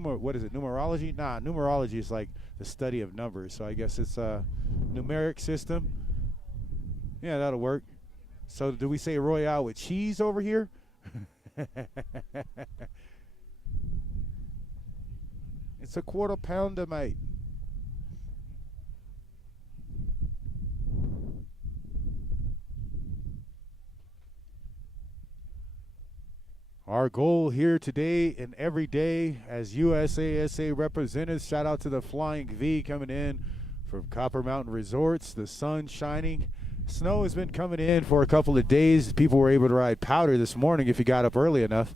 what is it, numerology? Nah, numerology is like the study of numbers. So I guess it's a numeric system. Yeah, that'll work. So do we say Royale with cheese over here? It's a quarter pounder, mate. Our goal here today and every day as USASA representatives, shout out to the Flying V coming in from Copper Mountain Resorts. The sun shining. Snow has been coming in for a couple of days. People were able to ride powder this morning if you got up early enough.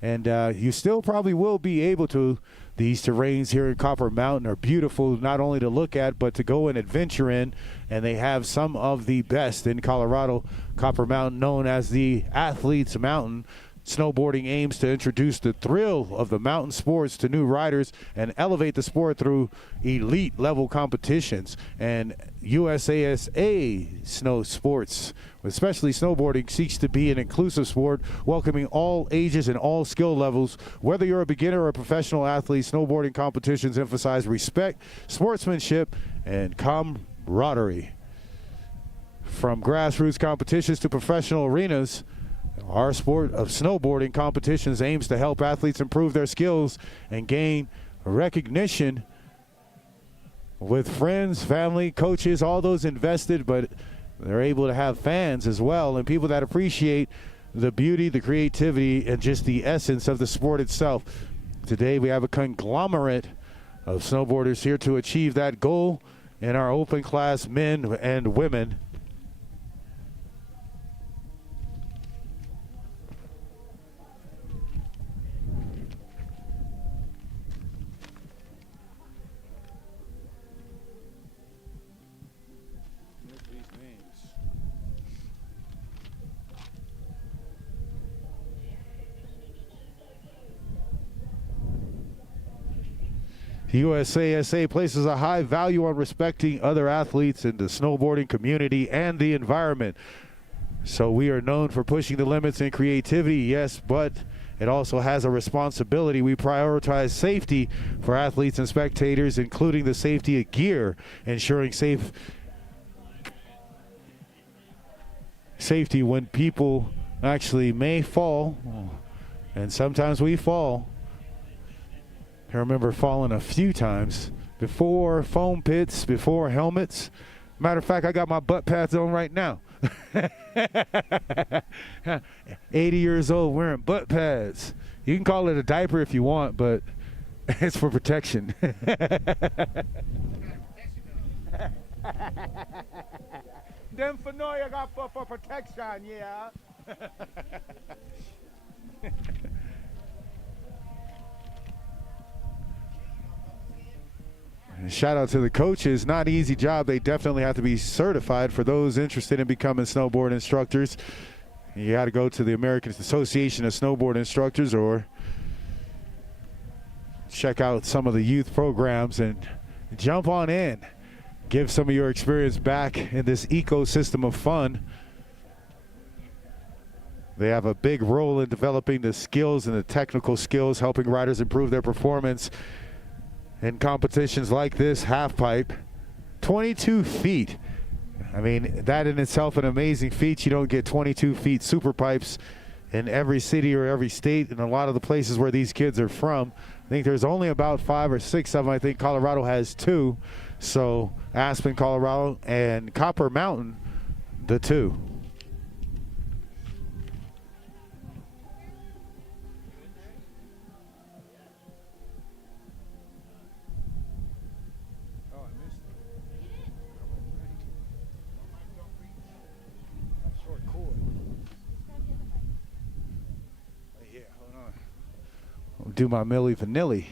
And you still probably will be able to. These terrains here in Copper Mountain are beautiful, not only to look at, but to go and adventure in. And they have some of the best in Colorado. Copper Mountain, known as the Athletes Mountain. Snowboarding aims to introduce the thrill of the mountain sports to new riders and elevate the sport through elite level competitions. And USASA Snow Sports, especially snowboarding, seeks to be an inclusive sport, welcoming all ages and all skill levels. Whether you're a beginner or a professional athlete, snowboarding competitions emphasize respect, sportsmanship, and camaraderie. From grassroots competitions to professional arenas, our sport of snowboarding competitions aims to help athletes improve their skills and gain recognition with friends, family, coaches, all those invested, but they're able to have fans as well and people that appreciate the beauty, the creativity, and just the essence of the sport itself. Today we have a conglomerate of snowboarders here to achieve that goal in our open class men and women. USASA places a high value on respecting other athletes in the snowboarding community and the environment. So we are known for pushing the limits and creativity, yes, but it also has a responsibility. We prioritize safety for athletes and spectators, including the safety of gear, ensuring safety when people actually may fall, and sometimes we fall. I remember falling a few times before foam pits, before helmets. Matter of fact, I got my butt pads on right now. 80 years old wearing butt pads. You can call it a diaper if you want, but it's for protection. Them for no, you got for protection, yeah. Shout out to the coaches. Not an easy job. They definitely have to be certified. For those interested in becoming snowboard instructors, you got to go to the American Association of Snowboard Instructors or check out some of the youth programs and jump on in. Give some of your experience back in this ecosystem of fun. They have a big role in developing the skills and the technical skills, helping riders improve their performance in competitions like this halfpipe. 22 feet. I mean, that in itself an amazing feat. You don't get 22 feet super pipes in every city or every state, and a lot of the places where these kids are from. I think there's only about 5 or 6 of them. I think Colorado has 2. So Aspen, Colorado, and Copper Mountain, the 2. Do my Milli Vanilli.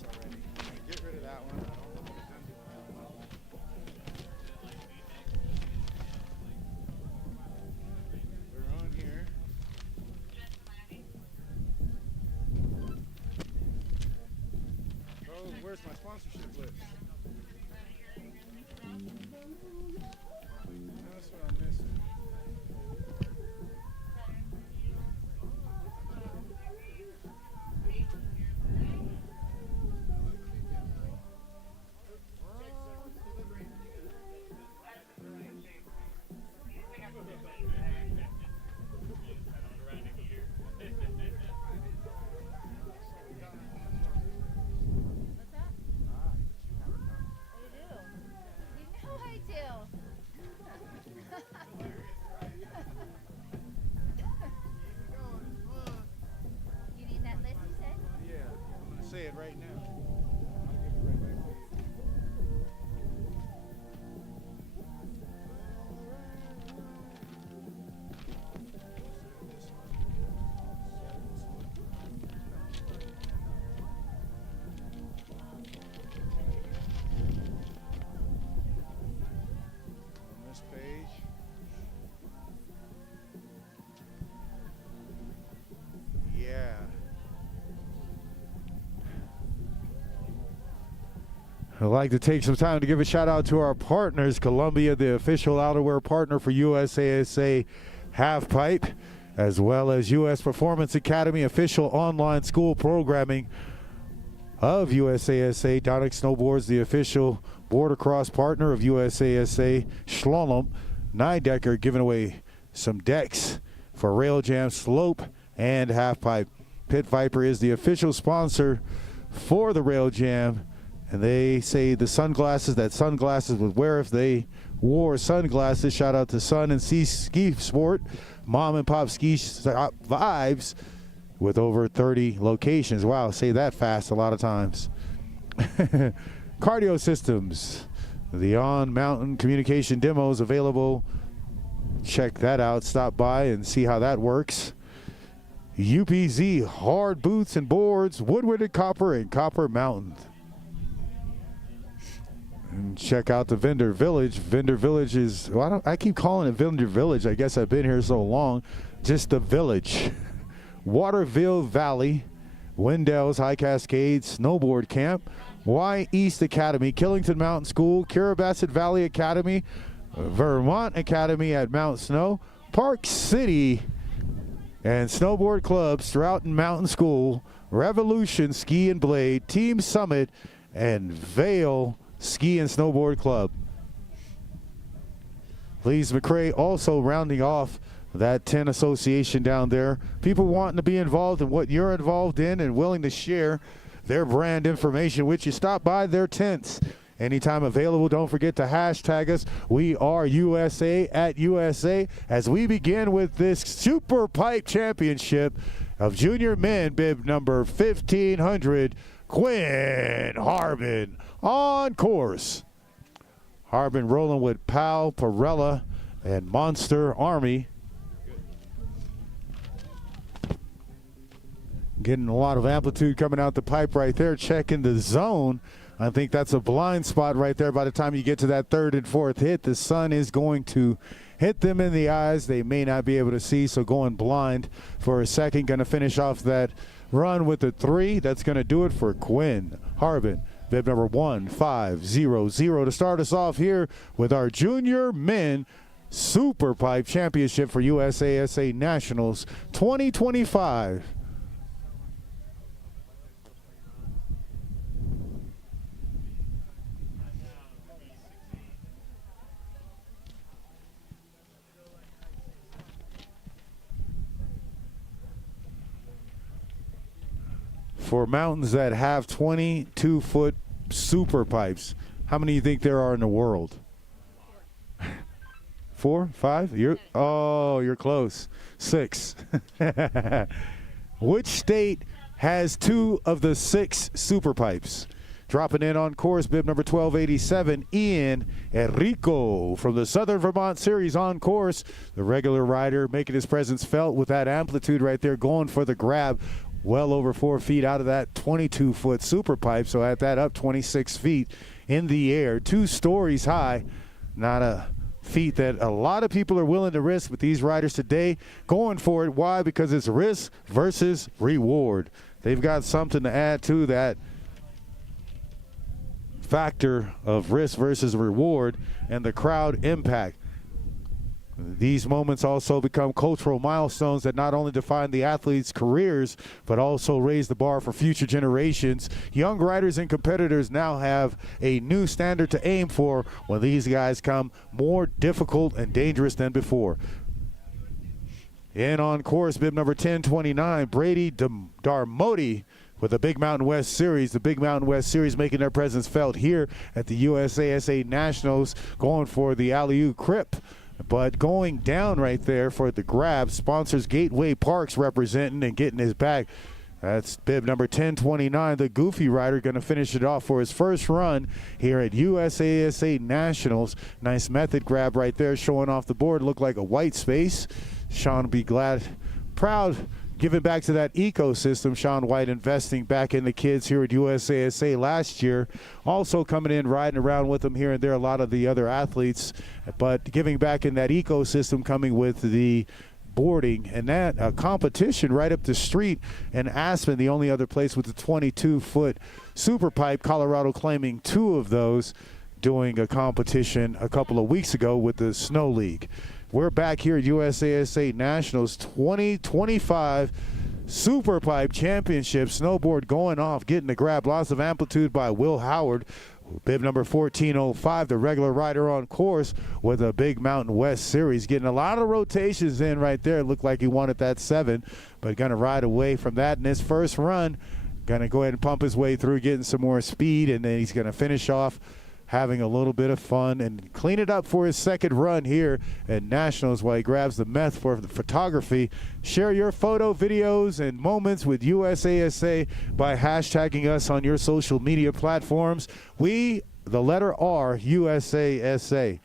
this already. Get rid of that one. I don't want to done it. We're on here. Oh, where's my sponsorship list? That's what I'm missing. Say it right now. I'll give it right back to you. On this page. Yeah. I'd like to take some time to give a shout out to our partners, Columbia, the official outerwear partner for USASA Halfpipe, as well as US Performance Academy, official online school programming of USASA. Donick Snowboards, the official border cross partner of USASA. Slalom, 9-decker, giving away some decks for Rail Jam, Slope, and Halfpipe. Pit Viper is the official sponsor for the Rail Jam. And they say the sunglasses that sunglasses would wear if they wore sunglasses. Shout out to Sun and Sea Ski Sport, mom and pop ski vibes with over 30 locations. Wow, say that fast a lot of times. Cardio Systems, the on-mountain communication demos available. Check that out. Stop by and see how that works. UPZ, hard boots and boards, wood-weighted copper and copper mountain. And check out the Vendor Village. Vendor Village is, well, I keep calling it Vendor Village. I guess I've been here so long. Just the village. Waterville Valley, Wendell's High Cascades Snowboard Camp, Y East Academy, Killington Mountain School, Kiribati Valley Academy, Vermont Academy at Mount Snow, Park City and Snowboard Club, Stroughton Mountain School, Revolution Ski and Blade, Team Summit, and Vail Ski and Snowboard Club. Lee's McRae also rounding off that 10 association down there. People wanting to be involved in what you're involved in and willing to share their brand information with you. Stop by their tents anytime available. Don't forget to hashtag us. We are USA at USA as we begin with this Super Pipe Championship of Junior Men, bib number 1500, Quinn Harbin on course. Harbin rolling with Pal, Perella, and Monster Army. Getting a lot of amplitude coming out the pipe right there. Checking the zone. I think that's a blind spot right there. By the time you get to that third and fourth hit, the sun is going to hit them in the eyes. They may not be able to see, so going blind for a second. Going to finish off that run with the 3. That's going to do it for Quinn Harbin. Bib number 1500 to start us off here with our Junior Men Super Pipe Championship for USASA Nationals 2025. For mountains that have 22-foot super pipes, how many do you think there are in the world? 4, 5? You're close. 6. Which state has 2 of the 6 super pipes? Dropping in on course, bib number 1287, Ian Enrico from the Southern Vermont Series on course. The regular rider making his presence felt with that amplitude right there, going for the grab. well over 4 feet out of that 22-foot super pipe. So at that up 26 feet in the air, 2 stories high. Not a feat that a lot of people are willing to risk, but these riders today going for it. Why? Because it's risk versus reward. They've got something to add to that factor of risk versus reward and the crowd impact. These moments also become cultural milestones that not only define the athletes' careers, but also raise the bar for future generations. Young riders and competitors now have a new standard to aim for when these guys come more difficult and dangerous than before. In on course, bib number 1029, Brady Darmody with the Big Mountain West Series. The Big Mountain West Series making their presence felt here at the USASA Nationals, going for the alley-oop crip. But going down right there for the grab, sponsors Gateway Parks representing and getting his back. That's bib number 1029, the Goofy rider, going to finish it off for his first run here at USASA Nationals. Nice method grab right there, showing off the board. Looked like a white space. Sean will be proud, giving back to that ecosystem. Sean White investing back in the kids here at USASA last year. Also coming in, riding around with them here and there, a lot of the other athletes, but giving back in that ecosystem, coming with the boarding and that competition right up the street in Aspen, the only other place with the 22-foot super pipe. Colorado claiming 2 of those, doing a competition a couple of weeks ago with the Snow League. We're back here at USASA Nationals 2025 Super Pipe Championship. Snowboard going off, getting the grab. Lots of amplitude by Will Howard. Bib number 1405, the regular rider on course with a Big Mountain West Series. Getting a lot of rotations in right there. Looked like he wanted that 7, but going to ride away from that in his first run. Going to go ahead and pump his way through, getting some more speed, and then he's going to finish off having a little bit of fun and clean it up for his second run here at Nationals while he grabs the meth for the photography. Share your photo, videos, and moments with USASA by hashtagging us on your social media platforms. We, the letter R, USASA.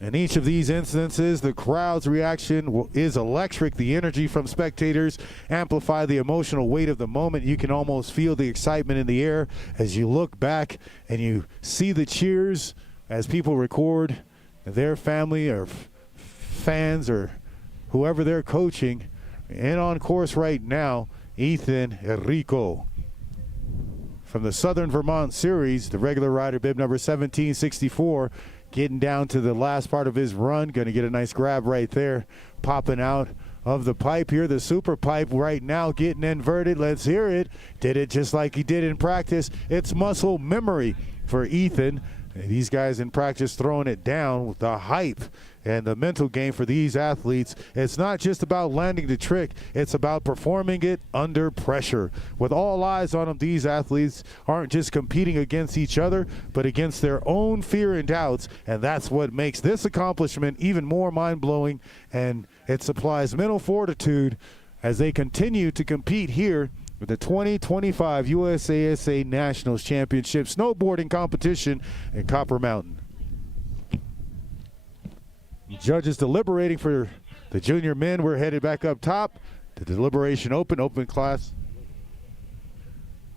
In each of these instances, the crowd's reaction is electric. The energy from spectators amplify the emotional weight of the moment. You can almost feel the excitement in the air as you look back and you see the cheers as people record their family or fans or whoever they're coaching. And on course right now, Ethan Enrico. From the Southern Vermont Series, the regular rider, bib number 1764, getting down to the last part of his run. Going to get a nice grab right there, popping out of the pipe here. The super pipe right now getting inverted. Let's hear it. Did it just like he did in practice. It's muscle memory for Ethan. These guys in practice throwing it down with the hype and the mental game for these athletes. It's not just about landing the trick, it's about performing it under pressure. With all eyes on them, these athletes aren't just competing against each other, but against their own fear and doubts, and that's what makes this accomplishment even more mind-blowing, and it supplies mental fortitude as they continue to compete here with the 2025 USASA Nationals Championship snowboarding competition in Copper Mountain. Judges deliberating for the junior men. We're headed back up top. The deliberation open class.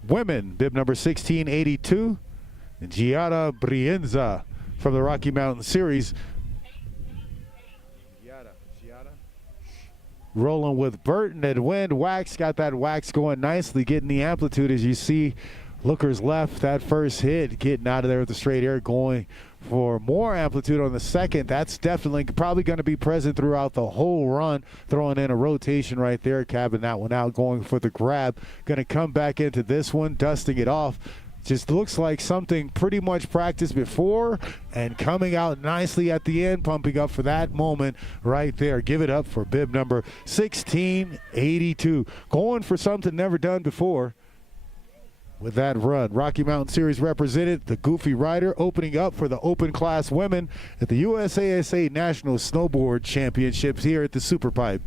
Women, bib number 1682, Giada Brienza from the Rocky Mountain Series. Rolling with Burton and Wind. Wax got that wax going nicely, getting the amplitude as you see. Lookers left that first hit, getting out of there with the straight air, going for more amplitude on the second. That's definitely probably going to be present throughout the whole run. Throwing in a rotation right there, cabbing that one out, going for the grab. Going to come back into this one, dusting it off. Just looks like something pretty much practiced before and coming out nicely at the end, pumping up for that moment right there. Give it up for bib number 1682. Going for something never done before with that run. Rocky Mountain Series represented, the Goofy Rider, opening up for the open class women at the USASA National Snowboard Championships here at the Super Pipe.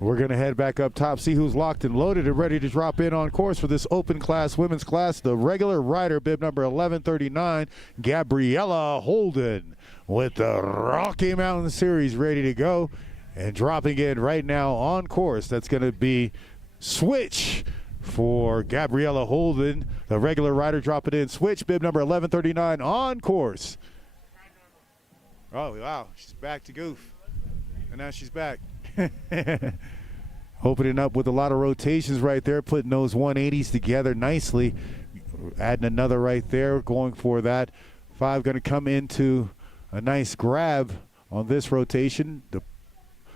We're going to head back up top, see who's locked and loaded and ready to drop in on course for this open class, women's class. The regular rider, bib number 1139, Gabriella Holden, with the Rocky Mountain Series ready to go. And dropping in right now on course, that's going to be switch for Gabriella Holden. The regular rider dropping in switch, bib number 1139 on course. Oh, wow, she's back to goof. And now she's back. Opening up with a lot of rotations right there, putting those 180s together nicely. Adding another right there, going for that. 5 going to come into a nice grab on this rotation. The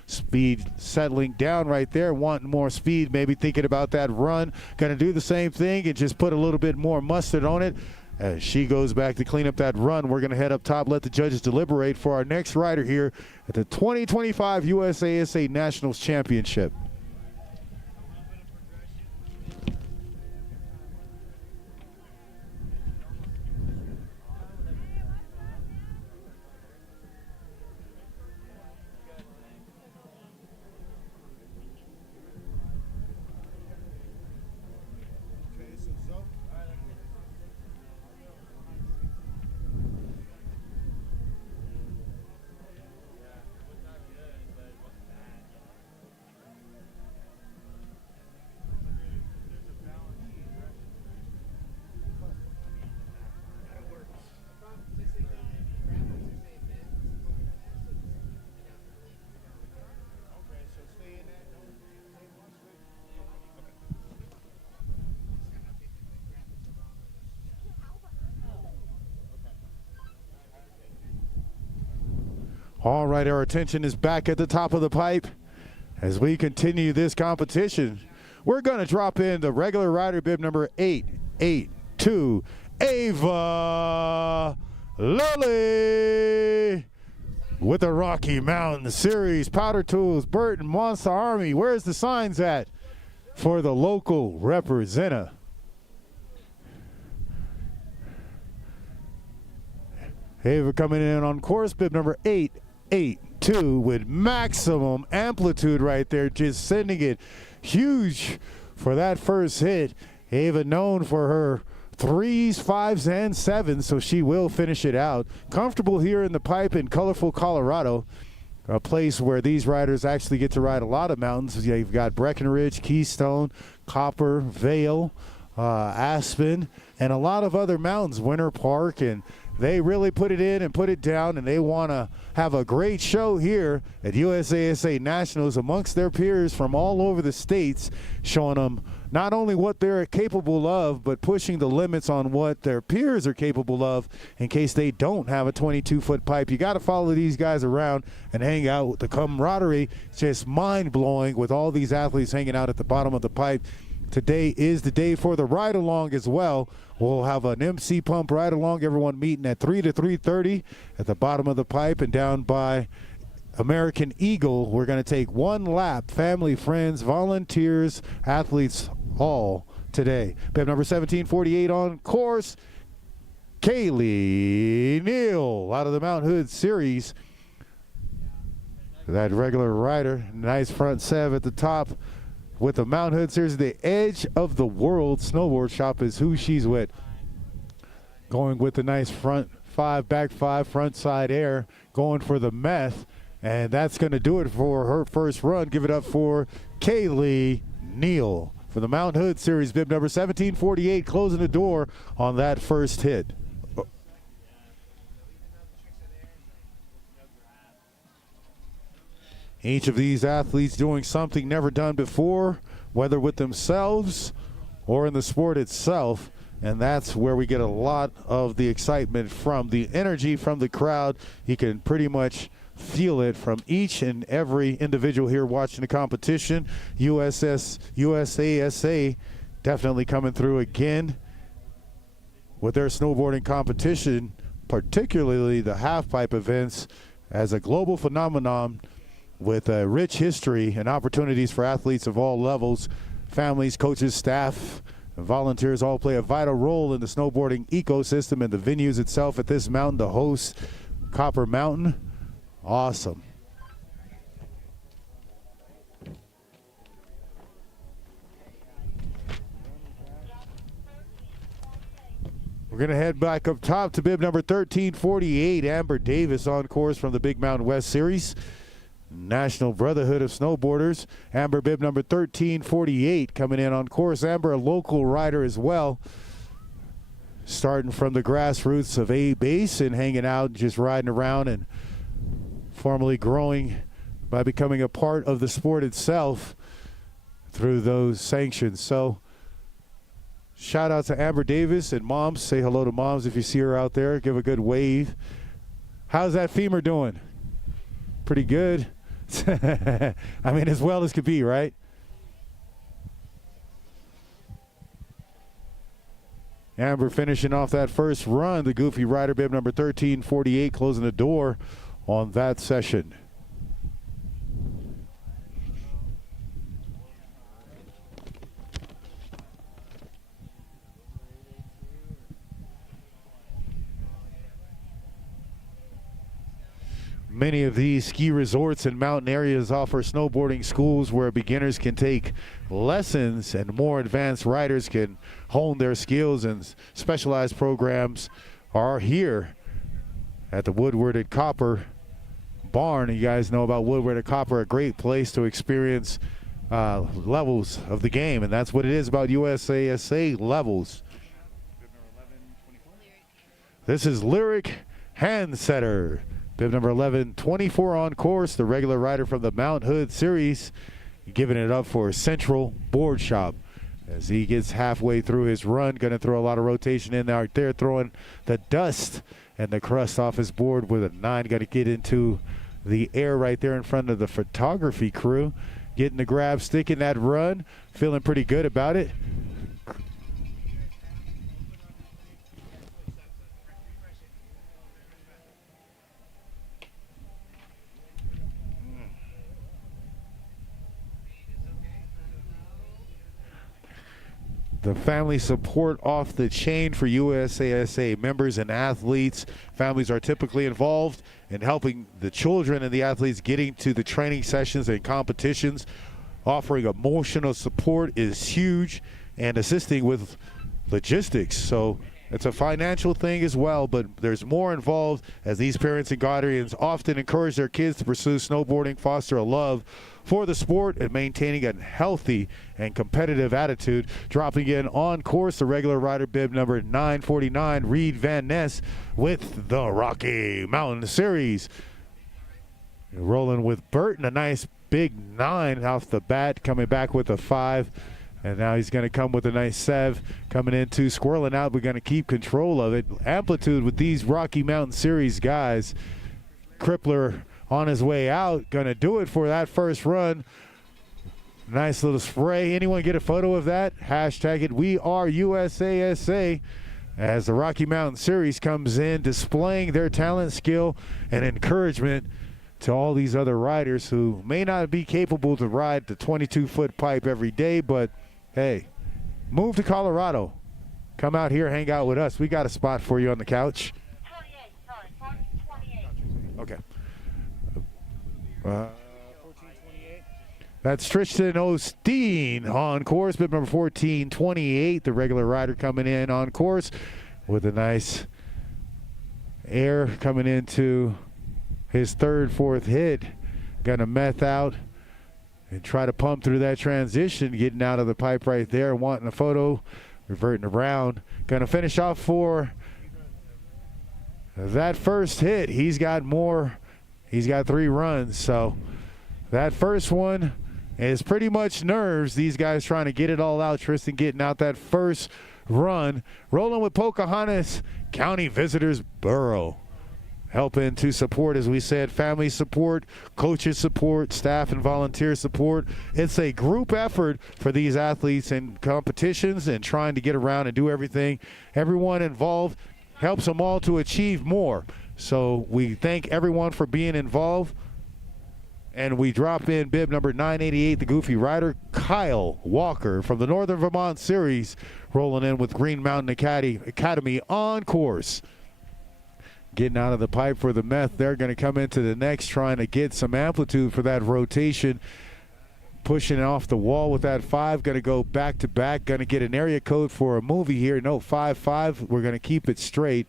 speed settling down right there, wanting more speed, maybe thinking about that run. Going to do the same thing and just put a little bit more mustard on it. As she goes back to clean up that run, we're going to head up top, let the judges deliberate for our next rider here at the 2025 USASA Nationals Championship. All right, our attention is back at the top of the pipe as we continue this competition. We're going to drop in the regular rider, bib number 882, Ava Lilly, with the Rocky Mountain Series. Powder Tools, Burton, Monster Army. Where's the signs at for the local representative? Ava coming in on course, bib number 882 with maximum amplitude right there, just sending it huge for that first hit. Ava known for her 3s, 5s, and 7s, so she will finish it out. Comfortable here in the pipe in colorful Colorado, a place where these riders actually get to ride a lot of mountains. You've got Breckenridge, Keystone, Copper, Vail, Aspen, and a lot of other mountains, Winter Park, and they really put it in and put it down, and they want to have a great show here at USASA Nationals amongst their peers from all over the states, showing them not only what they're capable of, but pushing the limits on what their peers are capable of in case they don't have a 22-foot pipe. You got to follow these guys around and hang out. The camaraderie is just mind-blowing with all these athletes hanging out at the bottom of the pipe. Today is the day for the ride-along as well. We'll have an MC Pump ride-along, everyone meeting at 3 to 3:30 at the bottom of the pipe, and down by American Eagle, we're going to take one lap, family, friends, volunteers, athletes, all today. Bib number 1748 on course, Kaylee Neal out of the Mount Hood Series. That regular rider, nice front sev at the top with the Mount Hood Series. The Edge of the World Snowboard Shop is who she's with. Going with the nice front 5, back 5, front side air, going for the meth. And that's going to do it for her first run. Give it up for Kaylee Neal for the Mount Hood Series, bib number 1748, closing the door on that first hit. Each of these athletes doing something never done before, whether with themselves or in the sport itself. And that's where we get a lot of the excitement from, the energy from the crowd. You can pretty much feel it from each and every individual here watching the competition. USASA definitely coming through again with their snowboarding competition, particularly the halfpipe events, as a global phenomenon with a rich history and opportunities for athletes of all levels. Families, coaches, staff, and volunteers all play a vital role in the snowboarding ecosystem and the venues itself at this mountain to host Copper Mountain. Awesome. We're going to head back up top to bib number 1348, Amber Davis on course from the Big Mountain West Series. National Brotherhood of Snowboarders. Amber, bib number 1348, coming in on course. Amber, a local rider as well. Starting from the grassroots of A base and hanging out, just riding around and formally growing by becoming a part of the sport itself through those sanctions. So shout out to Amber Davis and moms. Say hello to moms if you see her out there. Give a good wave. How's that femur doing? Pretty good. I mean, as well as could be, right? Amber finishing off that first run. The Goofy Rider, bib number 1348, closing the door on that session. Many of these ski resorts and mountain areas offer snowboarding schools where beginners can take lessons and more advanced riders can hone their skills, and specialized programs are here at the Woodward and Copper barn. You guys know about Woodward and Copper, a great place to experience levels of the game, and that's what it is about USASA levels. This is Lyric Handsetter. Bib number 1124 on course, the regular rider from the Mount Hood Series, giving it up for Central Board Shop as he gets halfway through his run. Going to throw a lot of rotation in out there, throwing the dust and the crust off his board with a 9. Going to get into the air right there in front of the photography crew. Getting the grab, sticking that run, feeling pretty good about it. The family support off the chain for USASA members and athletes. Families are typically involved in helping the children and the athletes getting to the training sessions and competitions. Offering emotional support is huge, and assisting with logistics. So it's a financial thing as well, but there's more involved, as these parents and guardians often encourage their kids to pursue snowboarding, foster a love for the sport, and maintaining a healthy and competitive attitude. Dropping in on course, the regular rider, bib number 949, Reed Van Ness with the Rocky Mountain Series. Rolling with Burton, a nice big 9 off the bat, coming back with a 5. And now he's going to come with a nice sev coming into squirreling out. We're going to keep control of it. Amplitude with these Rocky Mountain Series guys. Crippler on his way out, going to do it for that first run. Nice little spray. Anyone get a photo of that? Hashtag it. We are USASA. As the Rocky Mountain Series comes in, displaying their talent, skill, and encouragement to all these other riders who may not be capable to ride the 22-foot pipe every day, but hey, move to Colorado. Come out here, hang out with us. We got a spot for you on the couch. 28. Okay. 1428. That's Tristan Osteen on course, bib number 1428. The regular rider coming in on course with a nice air coming into his third, fourth hit. Gonna meth out and try to pump through that transition, getting out of the pipe right there, wanting a photo, reverting around. Gonna finish off for that first hit. He's got more. He's got 3 runs, so that first one is pretty much nerves. These guys trying to get it all out. Tristan getting out that first run. Rolling with Pocahontas County Visitors Bureau. Helping to support, as we said, family support, coaches support, staff and volunteer support. It's a group effort for these athletes in competitions and trying to get around and do everything. Everyone involved helps them all to achieve more. So we thank everyone for being involved. And we drop in bib number 988, the Goofy Rider, Kyle Walker from the Northern Vermont Series, rolling in with Green Mountain Academy on course. Getting out of the pipe for the meth. They're going to come into the next, trying to get some amplitude for that rotation. pushing it off the wall with that 5. Going to go back to back. Going to get an area code for a movie here. No, 5-5. We're going to keep it straight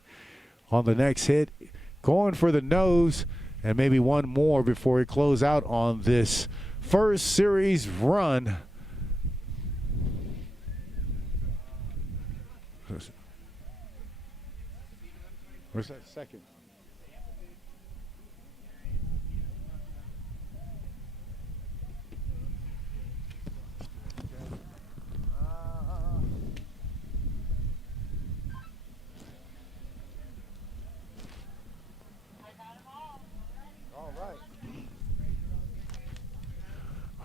on the next hit. Going for the nose and maybe one more before we close out on this first series run. Where's that second?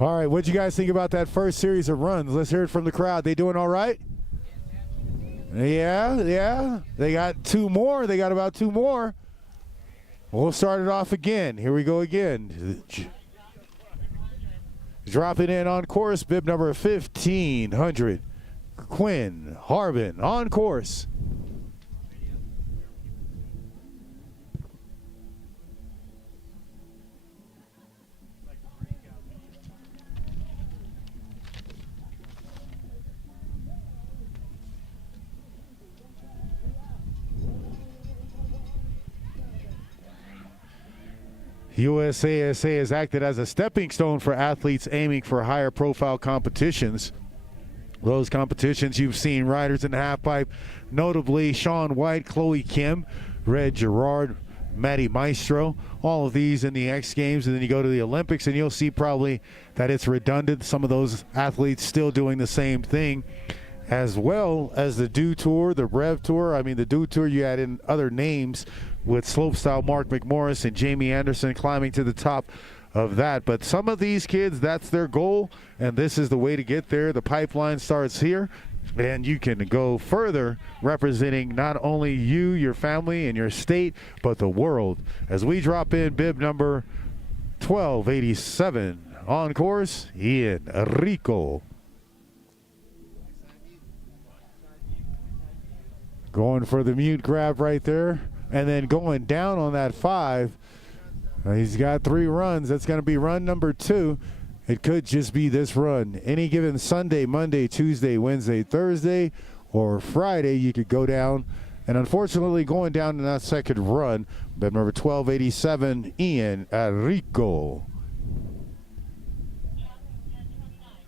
All right, what'd you guys think about that first series of runs? Let's hear it from the crowd. They doing all right? Yeah. They got 2 more. They got about 2 more. We'll start it off again. Here we go again. Dropping in on course, bib number 1500. Quinn Harbin on course. USASA has acted as a stepping stone for athletes aiming for higher profile competitions. Those competitions you've seen riders in the halfpipe, notably Shaun White, Chloe Kim, Red Gerard, Matty Maestro, all of these in the X Games, and then you go to the Olympics and you'll see probably that it's redundant. Some of those athletes still doing the same thing, as well as the Do Tour, the Rev Tour. I mean, the Do Tour, you add in other names with slopestyle Mark McMorris and Jamie Anderson climbing to the top of that. But some of these kids, that's their goal, and this is the way to get there. The pipeline starts here, and you can go further representing not only you, your family, and your state, but the world. As we drop in bib number 1287 on course, Ian Rico. Going for the mute grab right there. And then going down on that 5, he's got 3 runs. That's going to be run number 2. It could just be this run. Any given Sunday, Monday, Tuesday, Wednesday, Thursday, or Friday, you could go down. And unfortunately, going down in that second run, bib number 1287, Ian Rico.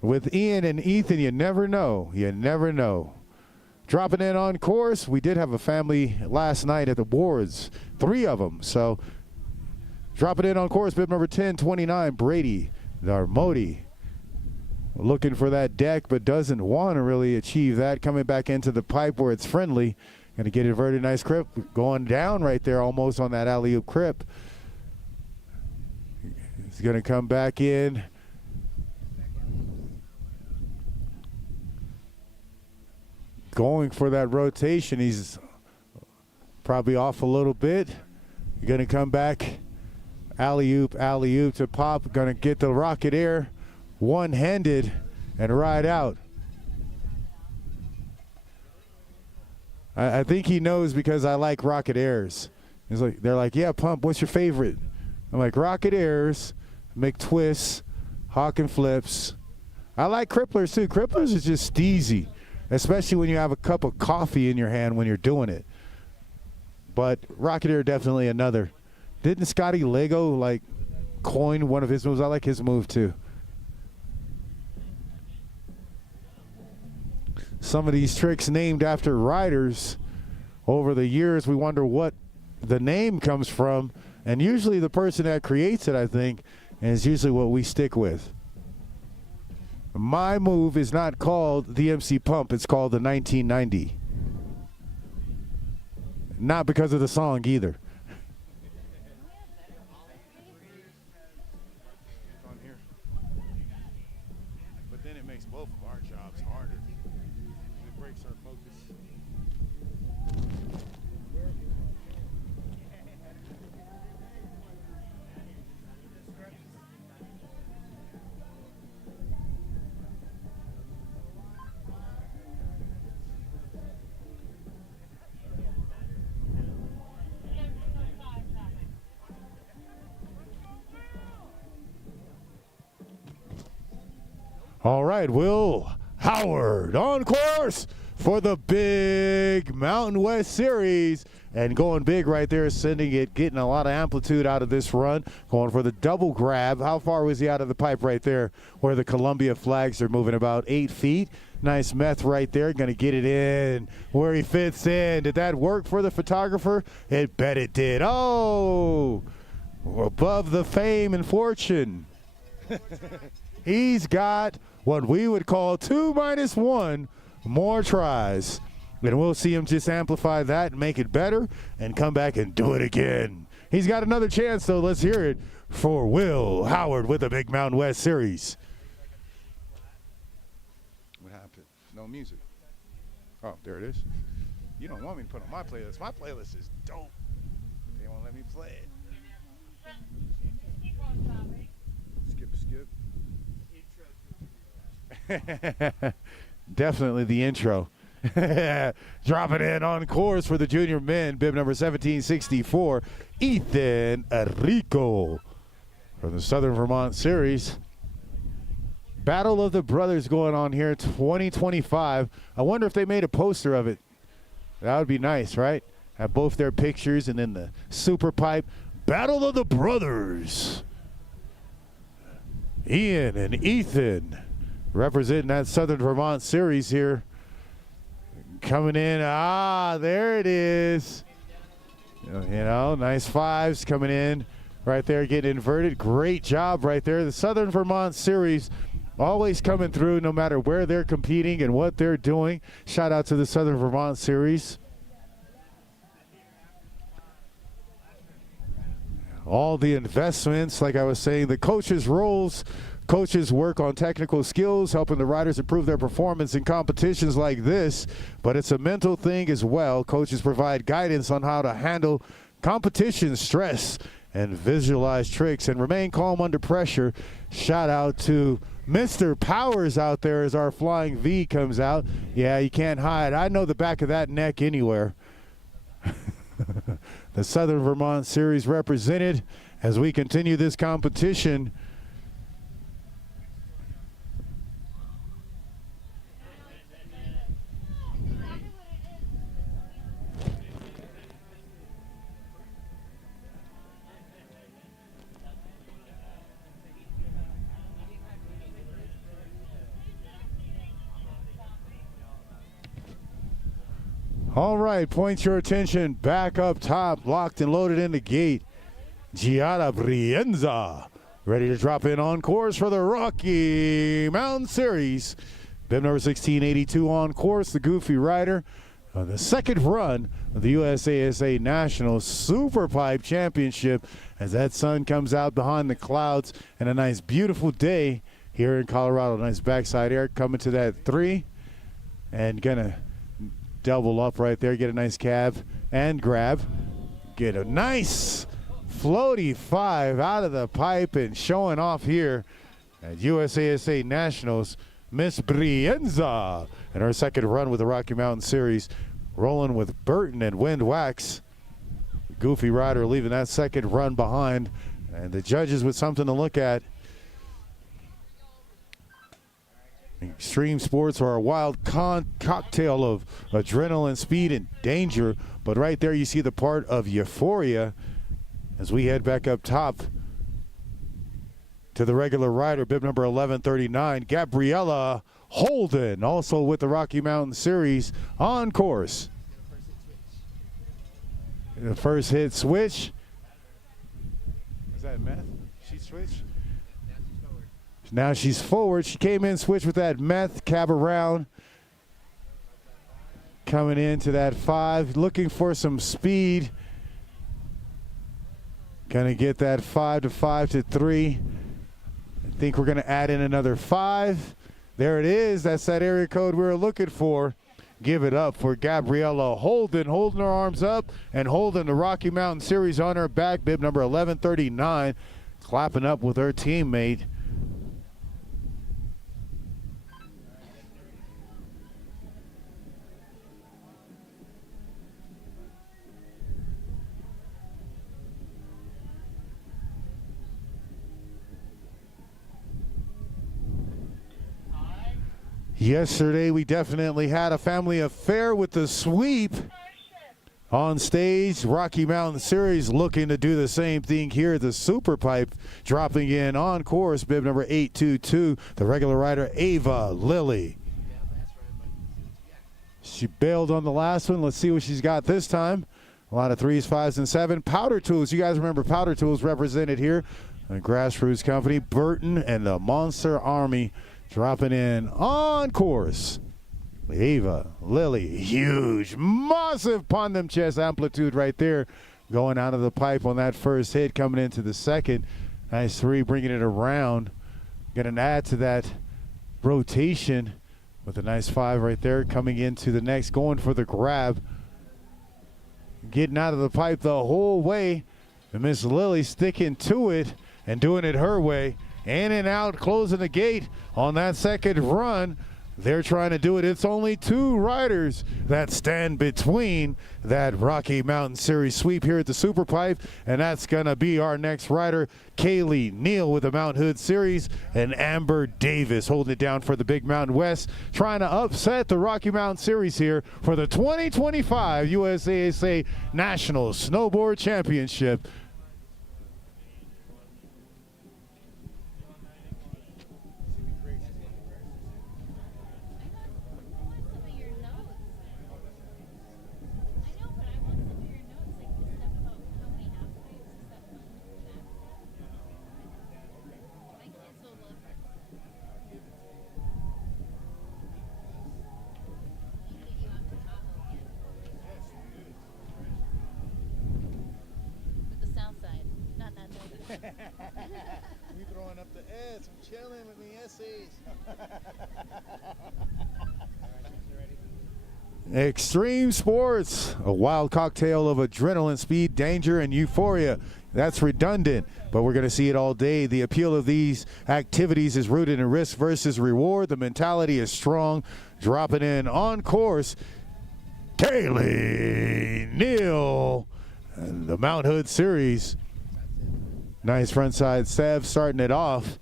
With Ian and Ethan, you never know. You never know. Dropping in on course, we did have a family last night at the Wards, 3 of them. So dropping in on course, bib number 1029, Brady Darmody. Looking for that deck, but doesn't want to really achieve that. Coming back into the pipe where it's friendly. Going to get a very nice grip. Going down right there almost on that alley-oop grip. He's going to come back in. Going for that rotation. He's probably off a little bit. You're going to come back. Alley-oop to pop. Going to get the rocket air one-handed and ride out. I think he knows because I like rocket airs. They're like, yeah, Pump, what's your favorite? I'm like, rocket airs, McTwists, hawk and flips. I like cripplers too. Cripplers is just easy, especially when you have a cup of coffee in your hand when you're doing it. But rocket air definitely another. Didn't Scotty Lego like coin one of his moves? I like his move too. Some of these tricks named after riders. Over the years, we wonder what the name comes from, and usually the person that creates it, I think, is usually what we stick with. My move is not called the MC Pump, it's called the 1990. Not because of the song either. But then it makes both of our jobs harder. It breaks our focus. All right, Will Howard on course for the big Mountain West Series. And going big right there, sending it, getting a lot of amplitude out of this run. Going for the double grab. How far was he out of the pipe right there where the Columbia flags are moving? About 8 feet. Nice meth right there. Going to get it in where he fits in. Did that work for the photographer? It bet it did. Oh, above the fame and fortune. He's got what we would call 2 minus 1 more tries. And we'll see him just amplify that and make it better and come back and do it again. He's got another chance, though. Let's hear it for Will Howard with the Big Mountain West Series. What happened? No music. Oh, there it is. You don't want me to put on my playlist. My playlist is dope. They won't let me play it. Skip. Definitely the intro. Dropping in on course for the junior men, bib number 1764, Ethan Rico from the Southern Vermont Series. Battle of the Brothers going on here, 2025. I wonder if they made a poster of it. That would be nice, right? Have both their pictures and then the super pipe. Battle of the Brothers. Ian and Ethan representing that Southern Vermont Series here. Coming in, there it is. You know, nice fives coming in right there, getting inverted. Great job right there. The Southern Vermont Series always coming through no matter where they're competing and what they're doing. Shout out to the Southern Vermont Series. All the investments, like I was saying, the coaches' roles. Coaches work on technical skills, helping the riders improve their performance in competitions like this, but it's a mental thing as well. Coaches provide guidance on how to handle competition stress and visualize tricks and remain calm under pressure. Shout out to Mr. Powers out there as our flying V comes out. Yeah, you can't hide. I know the back of that neck anywhere. The Southern Vermont Series represented as we continue this competition. All right, point your attention back up top, locked and loaded in the gate. Giada Brienza, ready to drop in on course for the Rocky Mountain Series. Bib number 1682 on course, the Goofy Rider. On the second run of the USASA National Super Pipe Championship as that sun comes out behind the clouds and a nice beautiful day here in Colorado. Nice backside air coming to that 3 and gonna double up right there, get a nice cab and grab, get a nice floaty 5 out of the pipe and showing off here at USASA Nationals. Miss Brienza in her second run with the Rocky Mountain Series, rolling with Burton and Wind Wax. Goofy Rider leaving that second run behind, and the judges with something to look at. Extreme sports are a wild cocktail of adrenaline, speed, and danger, but right there you see the part of euphoria as we head back up top to the regular rider, bib number 1139, Gabriella Holden, also with the Rocky Mountain Series on course. The first hit switch. Is that meth? She switched? Now she's forward. She came in, switched with that meth, cab around. Coming into that 5, looking for some speed. Gonna get that 5 to 5 to 3. I think we're gonna add in another 5. There it is. That's that area code we were looking for. Give it up for Gabriella Holden, holding her arms up and holding the Rocky Mountain Series on her back. Bib number 1139, clapping up with her teammate. Yesterday, we definitely had a family affair with the sweep. On stage, Rocky Mountain Series looking to do the same thing here. The Super Pipe dropping in on course, bib number 822, the regular rider Ava Lilly. She bailed on the last one. Let's see what she's got this time. A lot of 3s, 5s, and 7. Powder Tools, you guys remember Powder Tools represented here. A grassroots company, Burton and the Monster Army dropping in on course. Ava Lilly, huge, massive Pondem chest amplitude right there. Going out of the pipe on that first hit, coming into the second. Nice 3, bringing it around. Going to add to that rotation with a nice 5 right there. Coming into the next, going for the grab. Getting out of the pipe the whole way. And Miss Lilly sticking to it and doing it her way. In and out, closing the gate on that second run. They're trying to do it. It's only 2 riders that stand between that Rocky Mountain Series sweep here at the Super Pipe, and that's going to be our next rider, Kaylee Neal with the Mount Hood Series, and Amber Davis holding it down for the Big Mountain West, trying to upset the Rocky Mountain Series here for the 2025 USASA National Snowboard Championship. You throwing up the S, I'm chilling with me essays. Extreme sports, a wild cocktail of adrenaline, speed, danger, and euphoria. That's redundant, but we're going to see it all day. The appeal of these activities is rooted in risk versus reward. The mentality is strong. Dropping in on course, Kaylee Neal, and the Mount Hood Series. Nice frontside Sev starting it off.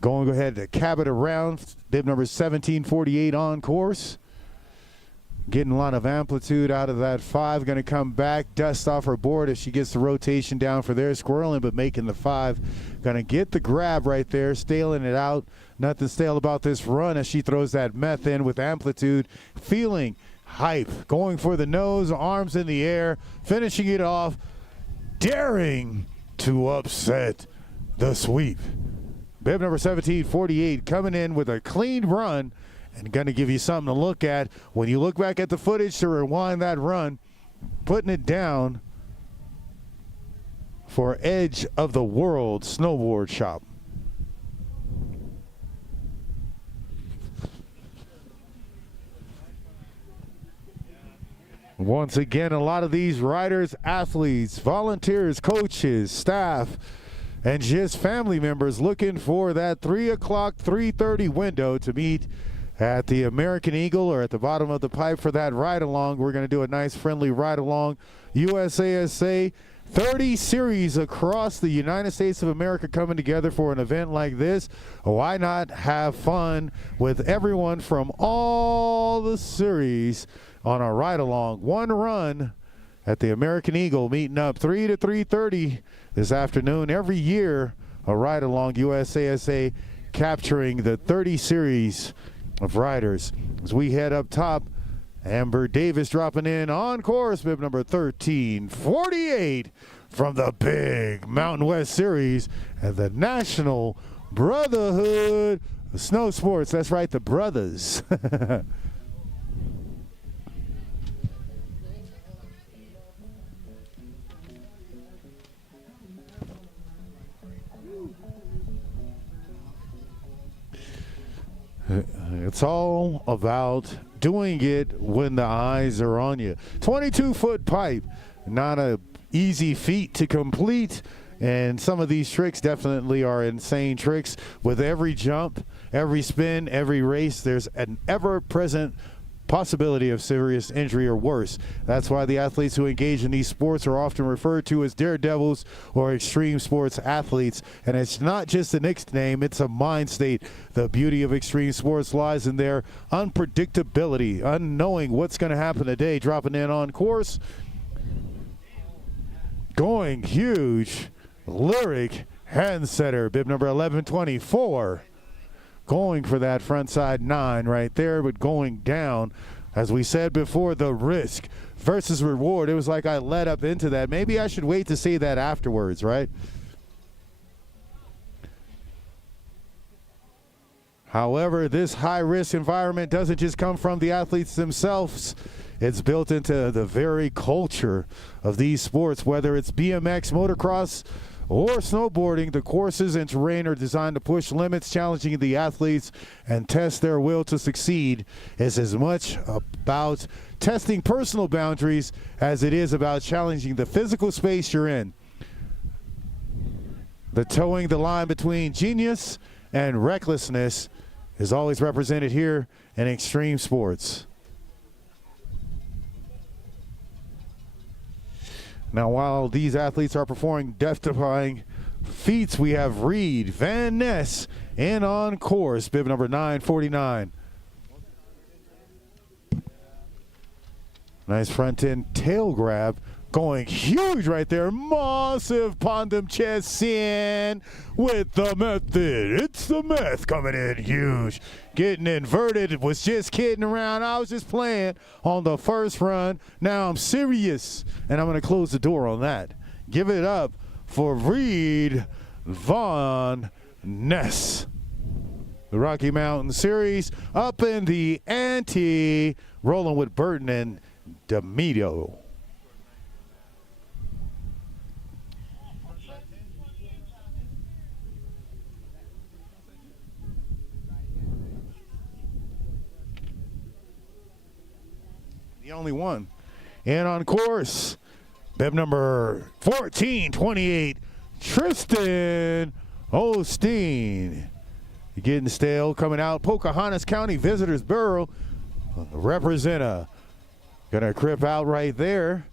Going ahead to cab it around. Bib number 1748 on course. Getting a lot of amplitude out of that 5. Going to come back, dust off her board as she gets the rotation down for there. Squirreling, but making the 5. Going to get the grab right there, staling it out. Nothing stale about this run as she throws that meth in with amplitude. Feeling hype. Going for the nose, arms in the air. Finishing it off. Daring to upset the sweep. Bib number 1748 coming in with a clean run and going to give you something to look at when you look back at the footage to rewind that run, putting it down for Edge of the World Snowboard Shop. Once again, a lot of these riders, athletes, volunteers, coaches, staff, and just family members looking for that 3 o'clock, 3:30 window to meet at the American Eagle or at the bottom of the pipe for that ride along. We're going to do a nice friendly ride along. USASA 30 series across the United States of America coming together for an event like this. Why not have fun with everyone from all the series on a ride along? One run at the American Eagle, meeting up 3 to 3:30 this afternoon. Every year, a ride along. USASA capturing the 30 series of riders. As we head up top, Amber Davis dropping in on course, bib number 1348 from the Big Mountain West Series and the National Brotherhood of Snow Sports. That's right, the brothers. It's all about doing it when the eyes are on you. 22-foot pipe, not a easy feat to complete, and some of these tricks definitely are insane tricks. With every jump, every spin, every race, there's an ever-present possibility of serious injury or worse. That's why the athletes who engage in these sports are often referred to as daredevils or extreme sports athletes. And it's not just a nickname, it's a mind state. The beauty of extreme sports lies in their unpredictability, unknowing what's going to happen today. Dropping in on course, going huge, Lyric hand setter, bib number 1124. Going for that front side 9 right there, but going down. As we said before, the risk versus reward. It was like I led up into that. Maybe I should wait to say that afterwards, right? However, this high-risk environment doesn't just come from the athletes themselves. It's built into the very culture of these sports, whether it's BMX, motocross, or snowboarding. The courses and terrain are designed to push limits, challenging the athletes and test their will to succeed. It's as much about testing personal boundaries as it is about challenging the physical space you're in. The towing the line between genius and recklessness is always represented here in extreme sports. Now, while these athletes are performing death-defying feats, we have Reed Van Ness in on course, bib number 949. Nice front end tail grab, going huge right there. Massive Pondom chest in with the method. It's the meth coming in huge. Getting inverted, was just kidding around. I was just playing on the first run. Now I'm serious, and I'm going to close the door on that. Give it up for Reed Van Ness. The Rocky Mountain Series up in the ante, rolling with Burton and D'Amedio. The only one. And on course, bib number 1428, Tristan Osteen. Getting stale, coming out. Pocahontas County Visitors Bureau. Representative. Gonna crip out right there.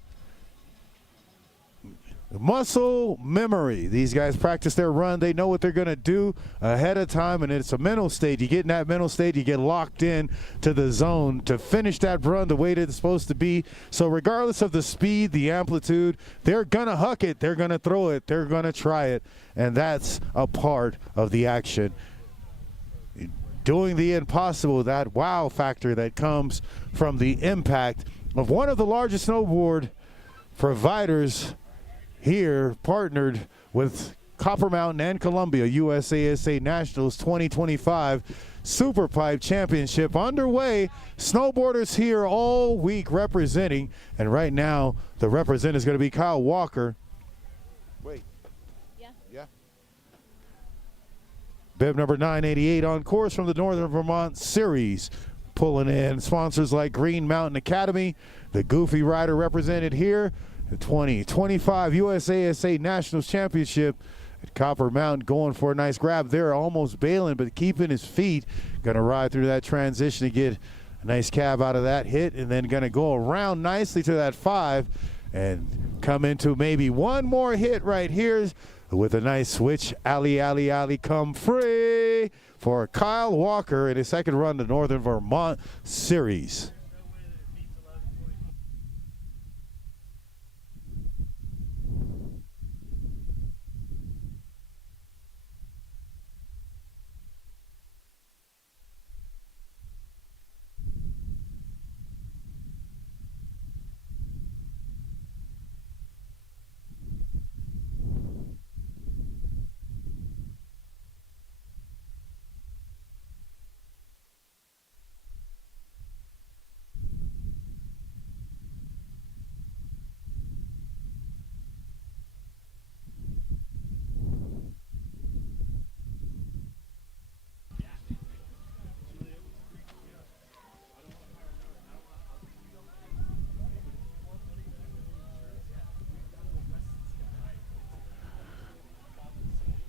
Muscle memory. These guys practice their run. They know what they're going to do ahead of time, and it's a mental state. You get in that mental state, you get locked in to the zone to finish that run the way that it's supposed to be. So regardless of the speed, the amplitude, they're going to huck it, they're going to throw it, they're going to try it, and that's a part of the action. Doing the impossible, that wow factor that comes from the impact of one of the largest snowboard providers here, partnered with Copper Mountain and Columbia. USASA Nationals 2025 Superpipe Championship underway. Snowboarders here all week representing, and right now the representative is going to be Kyle Walker. Wait. Yeah. Bib number 988 on course from the Northern Vermont Series. Pulling in sponsors like Green Mountain Academy, the Goofy Rider represented here. The 2025 USASA Nationals Championship at Copper Mountain, going for a nice grab there, almost bailing, but keeping his feet. Going to ride through that transition to get a nice cab out of that hit, and then going to go around nicely to that 5 and come into maybe one more hit right here with a nice switch. Ali, come free for Kyle Walker in his second run to Northern Vermont Series.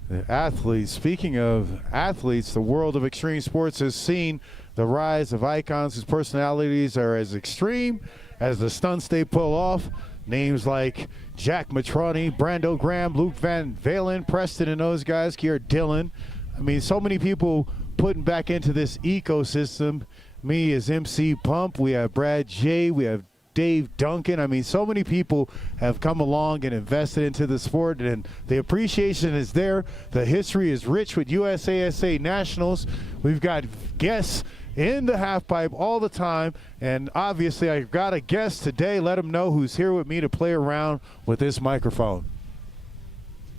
The athletes, speaking of athletes, the world of extreme sports has seen the rise of icons whose personalities are as extreme as the stunts they pull off. Names like Jack Matroni, Brando Graham, Luke Van Valen, Preston, and those guys, Kier Dillon. I mean, so many people putting back into this ecosystem. Me as MC Pump, we have Brad J, we have Dave Duncan. I mean, so many people have come along and invested into the sport, and the appreciation is there. The history is rich with USASA Nationals. We've got guests in the Halfpipe all the time, and obviously I've got a guest today. Let him know who's here with me to play around with this microphone.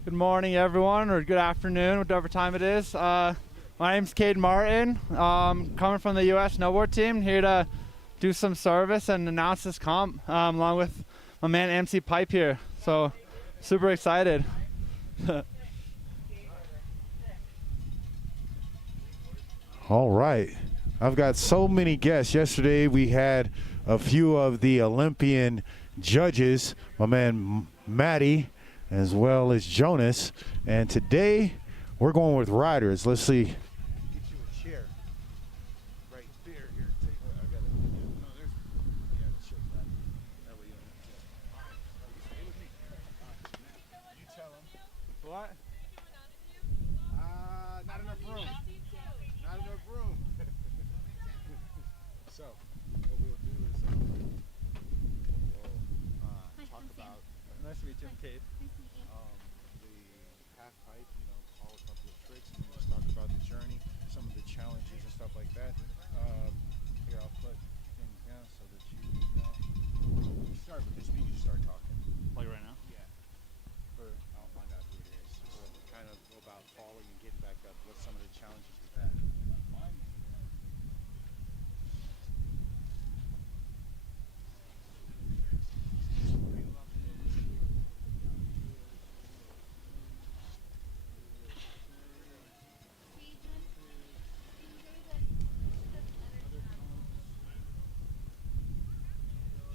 Good morning, everyone, or good afternoon, whatever time it is. My name's Cade Martin. Coming from the U.S. snowboard team, here to do some service and announce this comp along with my man MC Pipe here. So super excited. All right. I've got so many guests. Yesterday we had a few of the Olympian judges, my man Matty, as well as Jonas. And today we're going with riders. Let's see. Get you a chair right there. Here, take I got it. No, there's shake that. That way you don't have to. All right. Stay with me. You tell them. What? Not enough room. Not enough room. So, what we'll do is we'll talk about Nice to meet you, Cade. the half pipe, all a couple of tricks, and we'll just talk about the journey, some of the challenges and stuff like that. Here, I'll put things down so that you know. You start with this, you can start talking. Like right now? Yeah. I'll find out who it is. We'll kind of go about falling and getting back up. What's some of the challenges with that?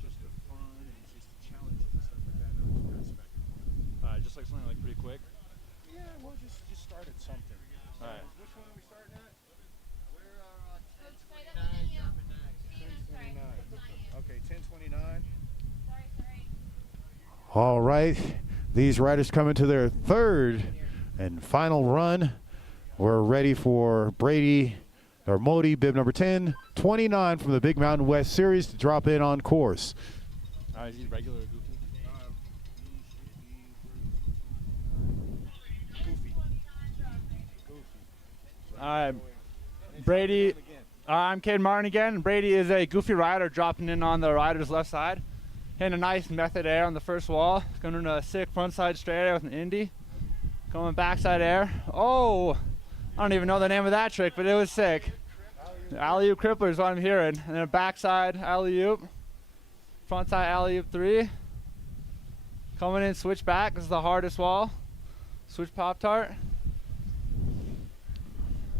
Just the fun and just the challenges and stuff like that. No, it's back and forth. Just like something like pretty quick. Yeah, we'll just start at something. All right. Which one are we starting at? We're 10:29 jumping next. 10:29. Okay, 10:29. All right. These riders coming to their third and final run. We're ready for Brady or Modi, bib number 1029 from the Big Mountain West Series to drop in on course. Is he regular or goofy? All right, Brady. I'm Cade Martin again. Brady is a goofy rider dropping in on the rider's left side. Hitting a nice method air on the first wall. Going into a sick frontside straight air with an Indy. Going backside air. Oh, I don't even know the name of that trick, but it was sick. Alley-oop crippler is what I'm hearing. And then a backside alley-oop. Frontside alley-oop 3. Coming in, switch back. This is the hardest wall. Switch Pop-Tart.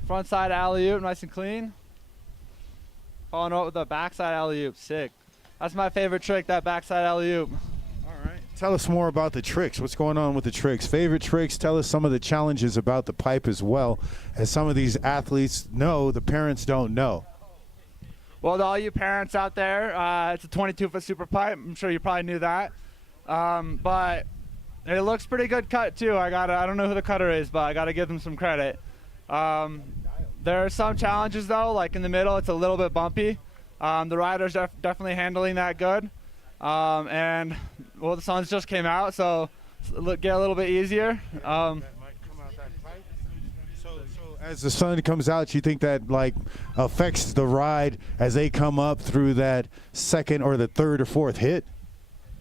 Frontside alley-oop, nice and clean. Following up with a backside alley-oop, sick. That's my favorite trick, that backside alley-oop. All right. Tell us more about the tricks. What's going on with the tricks? Favorite tricks. Tell us some of the challenges about the pipe as well. As some of these athletes know, the parents don't know. Well, to all you parents out there, it's a 22-foot super pipe. I'm sure you probably knew that. But it looks pretty good cut too. I don't know who the cutter is, but I gotta give them some credit. There are some challenges though, like in the middle, it's a little bit bumpy. The rider's definitely handling that good. And well, the suns just came out, so get a little bit easier. So as the sun comes out, you think that like affects the ride as they come up through that second or the third or fourth hit?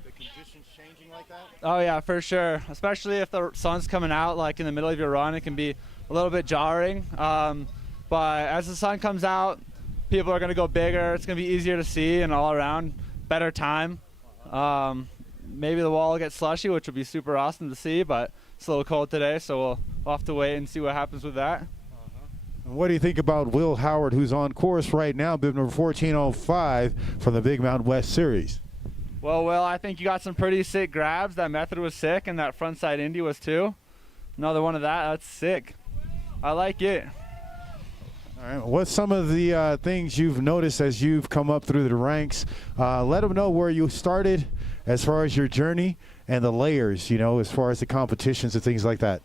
The conditions changing like that? Oh yeah, for sure. Especially if the sun's coming out like in the middle of your run, it can be a little bit jarring. But as the sun comes out, people are going to go bigger. It's going to be easier to see and all around better time. Maybe the wall will get slushy, which would be super awesome to see, but it's a little cold today, so we'll have to wait and see what happens with that. And what do you think about Will Howard, who's on course right now, bib number 1405 from the Big Mountain West Series? Well, Will, I think you got some pretty sick grabs. That method was sick, and that frontside Indy was too. Another one of that. That's sick. I like it. All right. What's some of the things you've noticed as you've come up through the ranks? Let them know where you started as far as your journey and the layers, you know, as far as the competitions and things like that.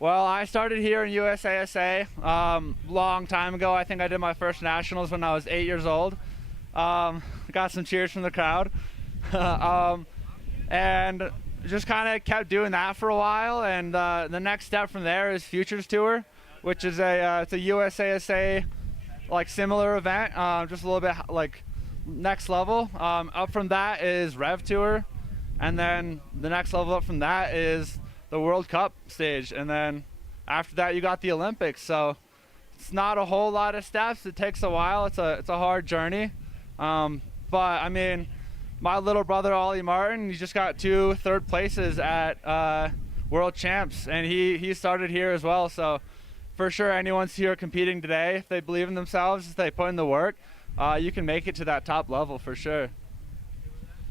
Well, I started here in USASA long time ago. I think I did my first nationals when I was 8 years old. Got some cheers from the crowd. And just kind of kept doing that for a while. And the next step from there is Futures Tour, which is it's a USASA like similar event, just a little bit like next level. Up from that is Rev Tour, and then the next level up from that is the World Cup stage, and then after that you got the Olympics. So it's not a whole lot of steps. It takes a while. It's a hard journey, but I mean, my little brother Ollie Martin, he just got 2 third places at World Champs, and he started here as well. So for sure, anyone's here competing today, if they believe in themselves, if they put in the work, you can make it to that top level for sure.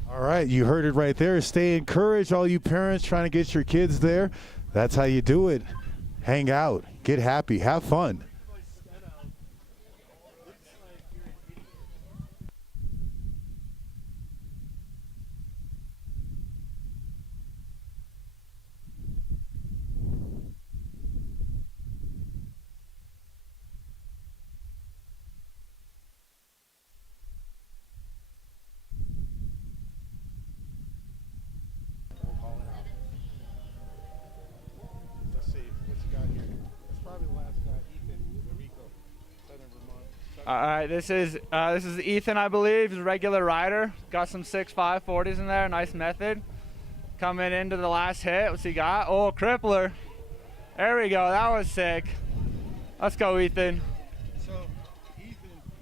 All right, you heard it right there. Stay encouraged, all you parents trying to get your kids there. That's how you do it. Hang out, get happy, have fun. Let's see, what's he got here? That's probably the last guy, Ethan Rico, Southern Vermont. All right, this is Ethan, I believe. He's a regular rider. Got some 6.5 40s in there. Nice method. Coming into the last hit. What's he got? Oh, crippler. There we go. That was sick. Let's go, Ethan. So,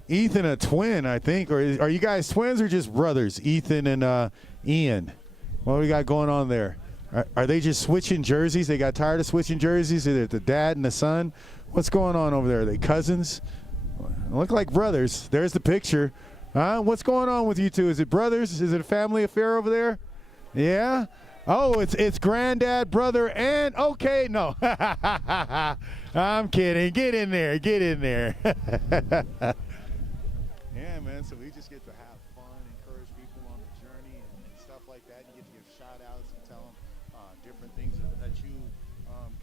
Ethan, a twin, I think, or are you guys twins or just brothers? Ethan and Ian. What do we got going on there? Are they just switching jerseys? They got tired of switching jerseys? Is it the dad and the son? What's going on over there? Are they cousins? Look like brothers. There's the picture. What's going on with you two? Is it brothers? Is it a family affair over there? Yeah? Oh, it's granddad, brother, and okay, no. I'm kidding. Get in there. Get in there. Yeah, man. So we just get to have fun, encourage people on the journey and stuff like that. You get to give shout outs and tell them different things that you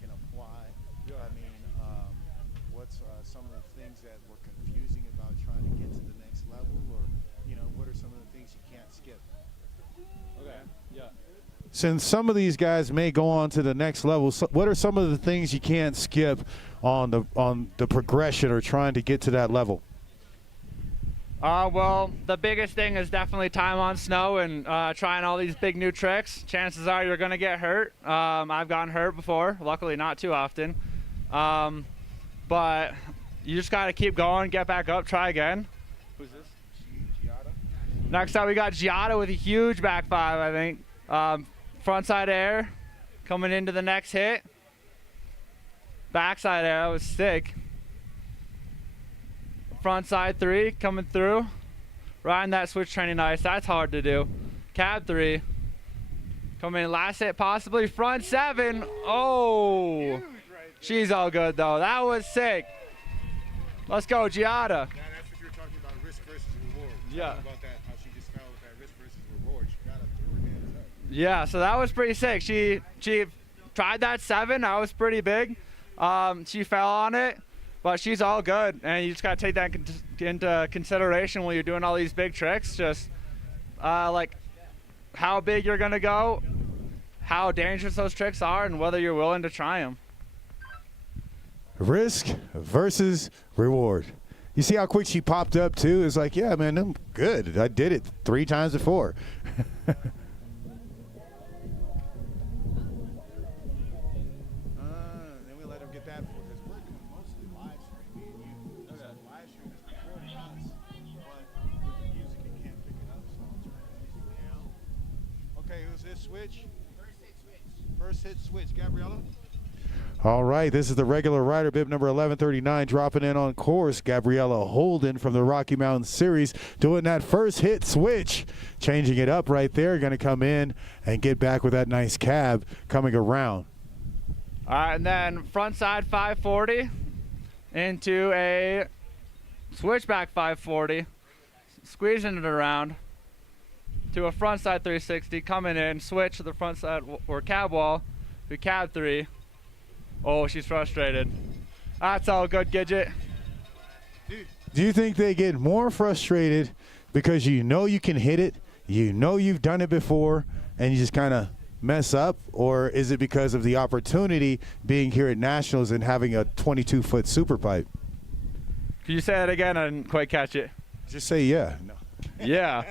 can apply. I mean, what's some of the things that were confusing about trying to get to the next level, or you know, what are some of the things you can't skip? Okay. Yeah. Since some of these guys may go on to the next level, what are some of the things you can't skip on the progression or trying to get to that level? Well, the biggest thing is definitely time on snow and trying all these big new tricks. Chances are you're going to get hurt. I've gotten hurt before, luckily not too often. But you just got to keep going, get back up, try again. Who's this? Giada. Next up, we got Giada with a huge back 5, I think. Frontside air coming into the next hit. Backside air, that was sick. Frontside 3 coming through. Riding that switch training nice. That's hard to do. Cab 3. Coming in last hit possibly. Front 7. Oh. She's all good though. That was sick. Let's go, Giada. Now that's what you were talking about, risk versus reward. Yeah. Talking about that, how she just fell with that risk versus reward. She got up through her hands up. Yeah, so that was pretty sick. She tried that 7. That was pretty big. She fell on it, but she's all good. And you just got to take that into consideration when you're doing all these big tricks. Just like how big you're going to go, how dangerous those tricks are, and whether you're willing to try them. Risk versus reward. You see how quick she popped up too? It's like, yeah, man, I'm good. I did it 3 times before. Then we let him get that because we're doing mostly live stream. So live stream is recording us, but with the music it can't pick it up, so I'll turn the music down. Okay, who's this switch? First hit switch, Gabriella. All right, this is the regular rider, bib number 1139, dropping in on course. Gabriella Holden from the Rocky Mountain Series doing that first hit switch, changing it up right there. Going to come in and get back with that nice cab coming around. All right, and then front side 540 into a switchback 540, squeezing it around to a frontside 360, coming in, switch to the front side or cab wall to cab 3. Oh, she's frustrated. That's all good, Gidget. Do you think they get more frustrated because you know you can hit it, you know you've done it before, and you just kind of mess up? Or is it because of the opportunity being here at Nationals and having a 22-foot super pipe? Can you say that again? I didn't quite catch it. Just say yeah. No. Yeah.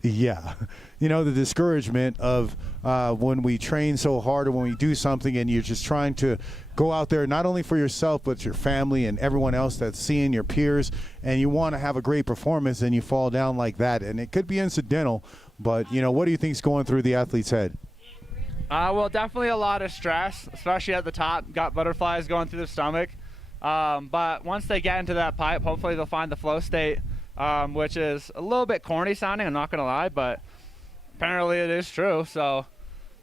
Yeah. You know, the discouragement of when we train so hard or when we do something and you're just trying to go out there not only for yourself but your family and everyone else that's seeing your peers, and you want to have a great performance and you fall down like that. And it could be incidental, but, you know, what do you think is going through the athlete's head? Well, definitely a lot of stress, especially at the top. Got butterflies going through the stomach. But once they get into that pipe, hopefully they'll find the flow state, which is a little bit corny sounding, I'm not going to lie, but apparently it is true, so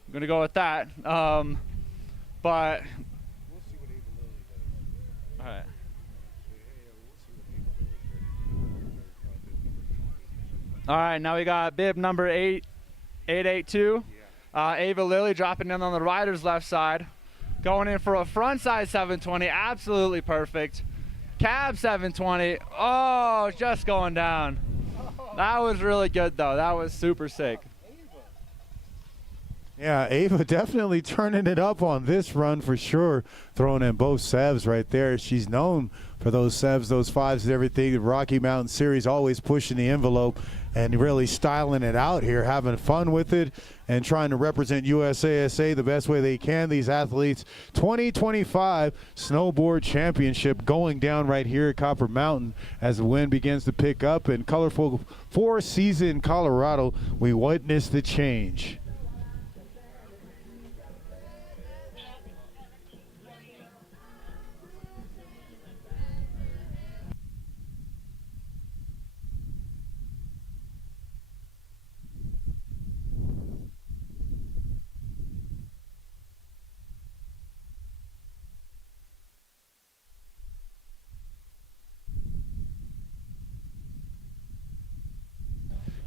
I'm going to go with that. But We'll see what Ava Lily does. all right. All right, now we got bib number 882. Ava Lily dropping in on the rider's left side. Going in for a frontside 720, absolutely perfect. Cab 720, oh, just going down. That was really good though, that was super sick. Yeah, Ava definitely turning it up on this run for sure. Throwing in both sevs right there. She's known for those sevs, those fives and everything. The Rocky Mountain Series always pushing the envelope and really styling it out here, having fun with it and trying to represent USASA the best way they can. These athletes, 2025 Snowboard Championship going down right here at Copper Mountain as the wind begins to pick up. In colorful four-season Colorado, we witness the change.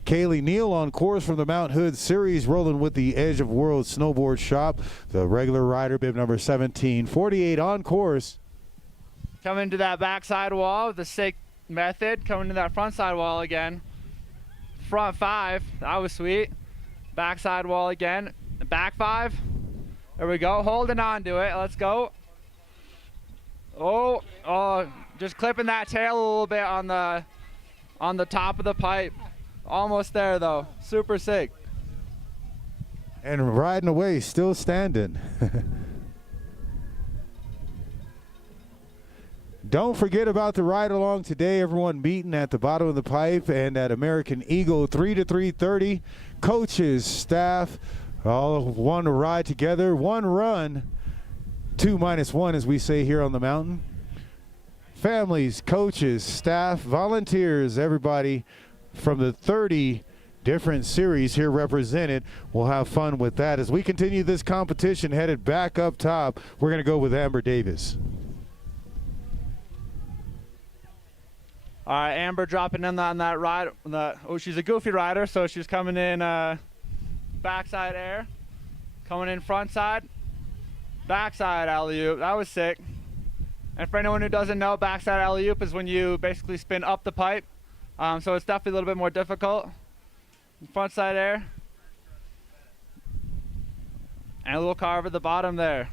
Kaylee Neal on course from the Mount Hood Series, rolling with the Edge of World Snowboard Shop. The regular rider, bib number 1748 on course. Coming to that backside wall with the sick method. Coming to that front side wall again. Front 5, that was sweet. Backside wall again. Back 5. There we go, holding on to it. Let's go. Oh, just clipping that tail a little bit on the top of the pipe. Almost there though, super sick. And riding away, still standing. Don't forget about the ride along today. Everyone meeting at the bottom of the pipe and at American Eagle 3 to 3:30. Coaches, staff, all want to ride together. One run, 2 minus 1 as we say here on the mountain. Families, coaches, staff, volunteers, everybody from the 30 different series here represented. We'll have fun with that. As we continue this competition, headed back up top, we're going to go with Amber Davis. All right, Amber dropping in on that ride. She's a goofy rider, so she's coming in backside air. Coming in front side. Backside alley-oop. That was sick. And for anyone who doesn't know, backside alley-oop is when you basically spin up the pipe. So it's definitely a little bit more difficult. Front side air. And a little carve at the bottom there.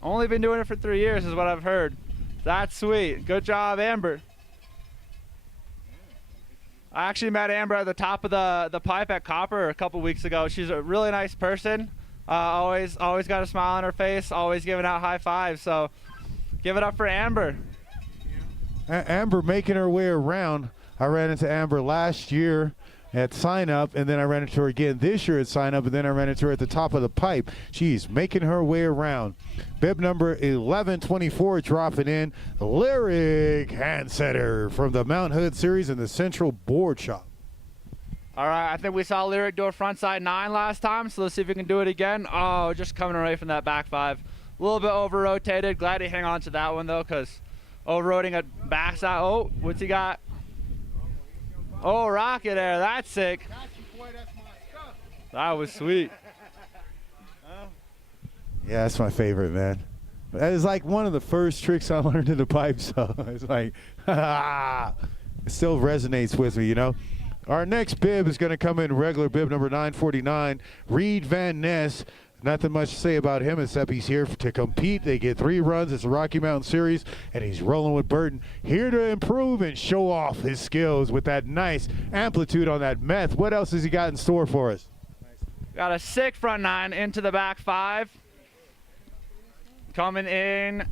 Only been doing it for 3 years is what I've heard. That's sweet. Good job, Amber. I actually met Amber at the top of the pipe at Copper a couple weeks ago. She's a really nice person. Always got a smile on her face. Always giving out high fives. So give it up for Amber. Amber making her way around. I ran into Amber last year at sign up, and then I ran into her again this year at sign up, and then I ran into her at the top of the pipe. She's making her way around. Bib number 1124 dropping in. Lyric Handsetter from the Mount Hood Series in the Central Board Shop. All right, I think we saw Lyric do a frontside 9 last time, so let's see if we can do it again. Oh, just coming away from that back 5. A little bit over rotated. Glad he hang on to that one though, because over-rotating a backside. Oh, what's he got? Oh, rocket air. That's sick. That was sweet. Yeah, that's my favorite, man. That is like one of the first tricks I learned in the pipe, so it's like, it still resonates with me, you know. Our next bib is going to come in regular bib number 949, Reed Van Ness. Nothing much to say about him except he's here to compete. They get 3 runs. It's a Rocky Mountain Series, and he's rolling with Burton. Here to improve and show off his skills with that nice amplitude on that meth. What else has he got in store for us? Got a sick front 9 into the back 5. Coming in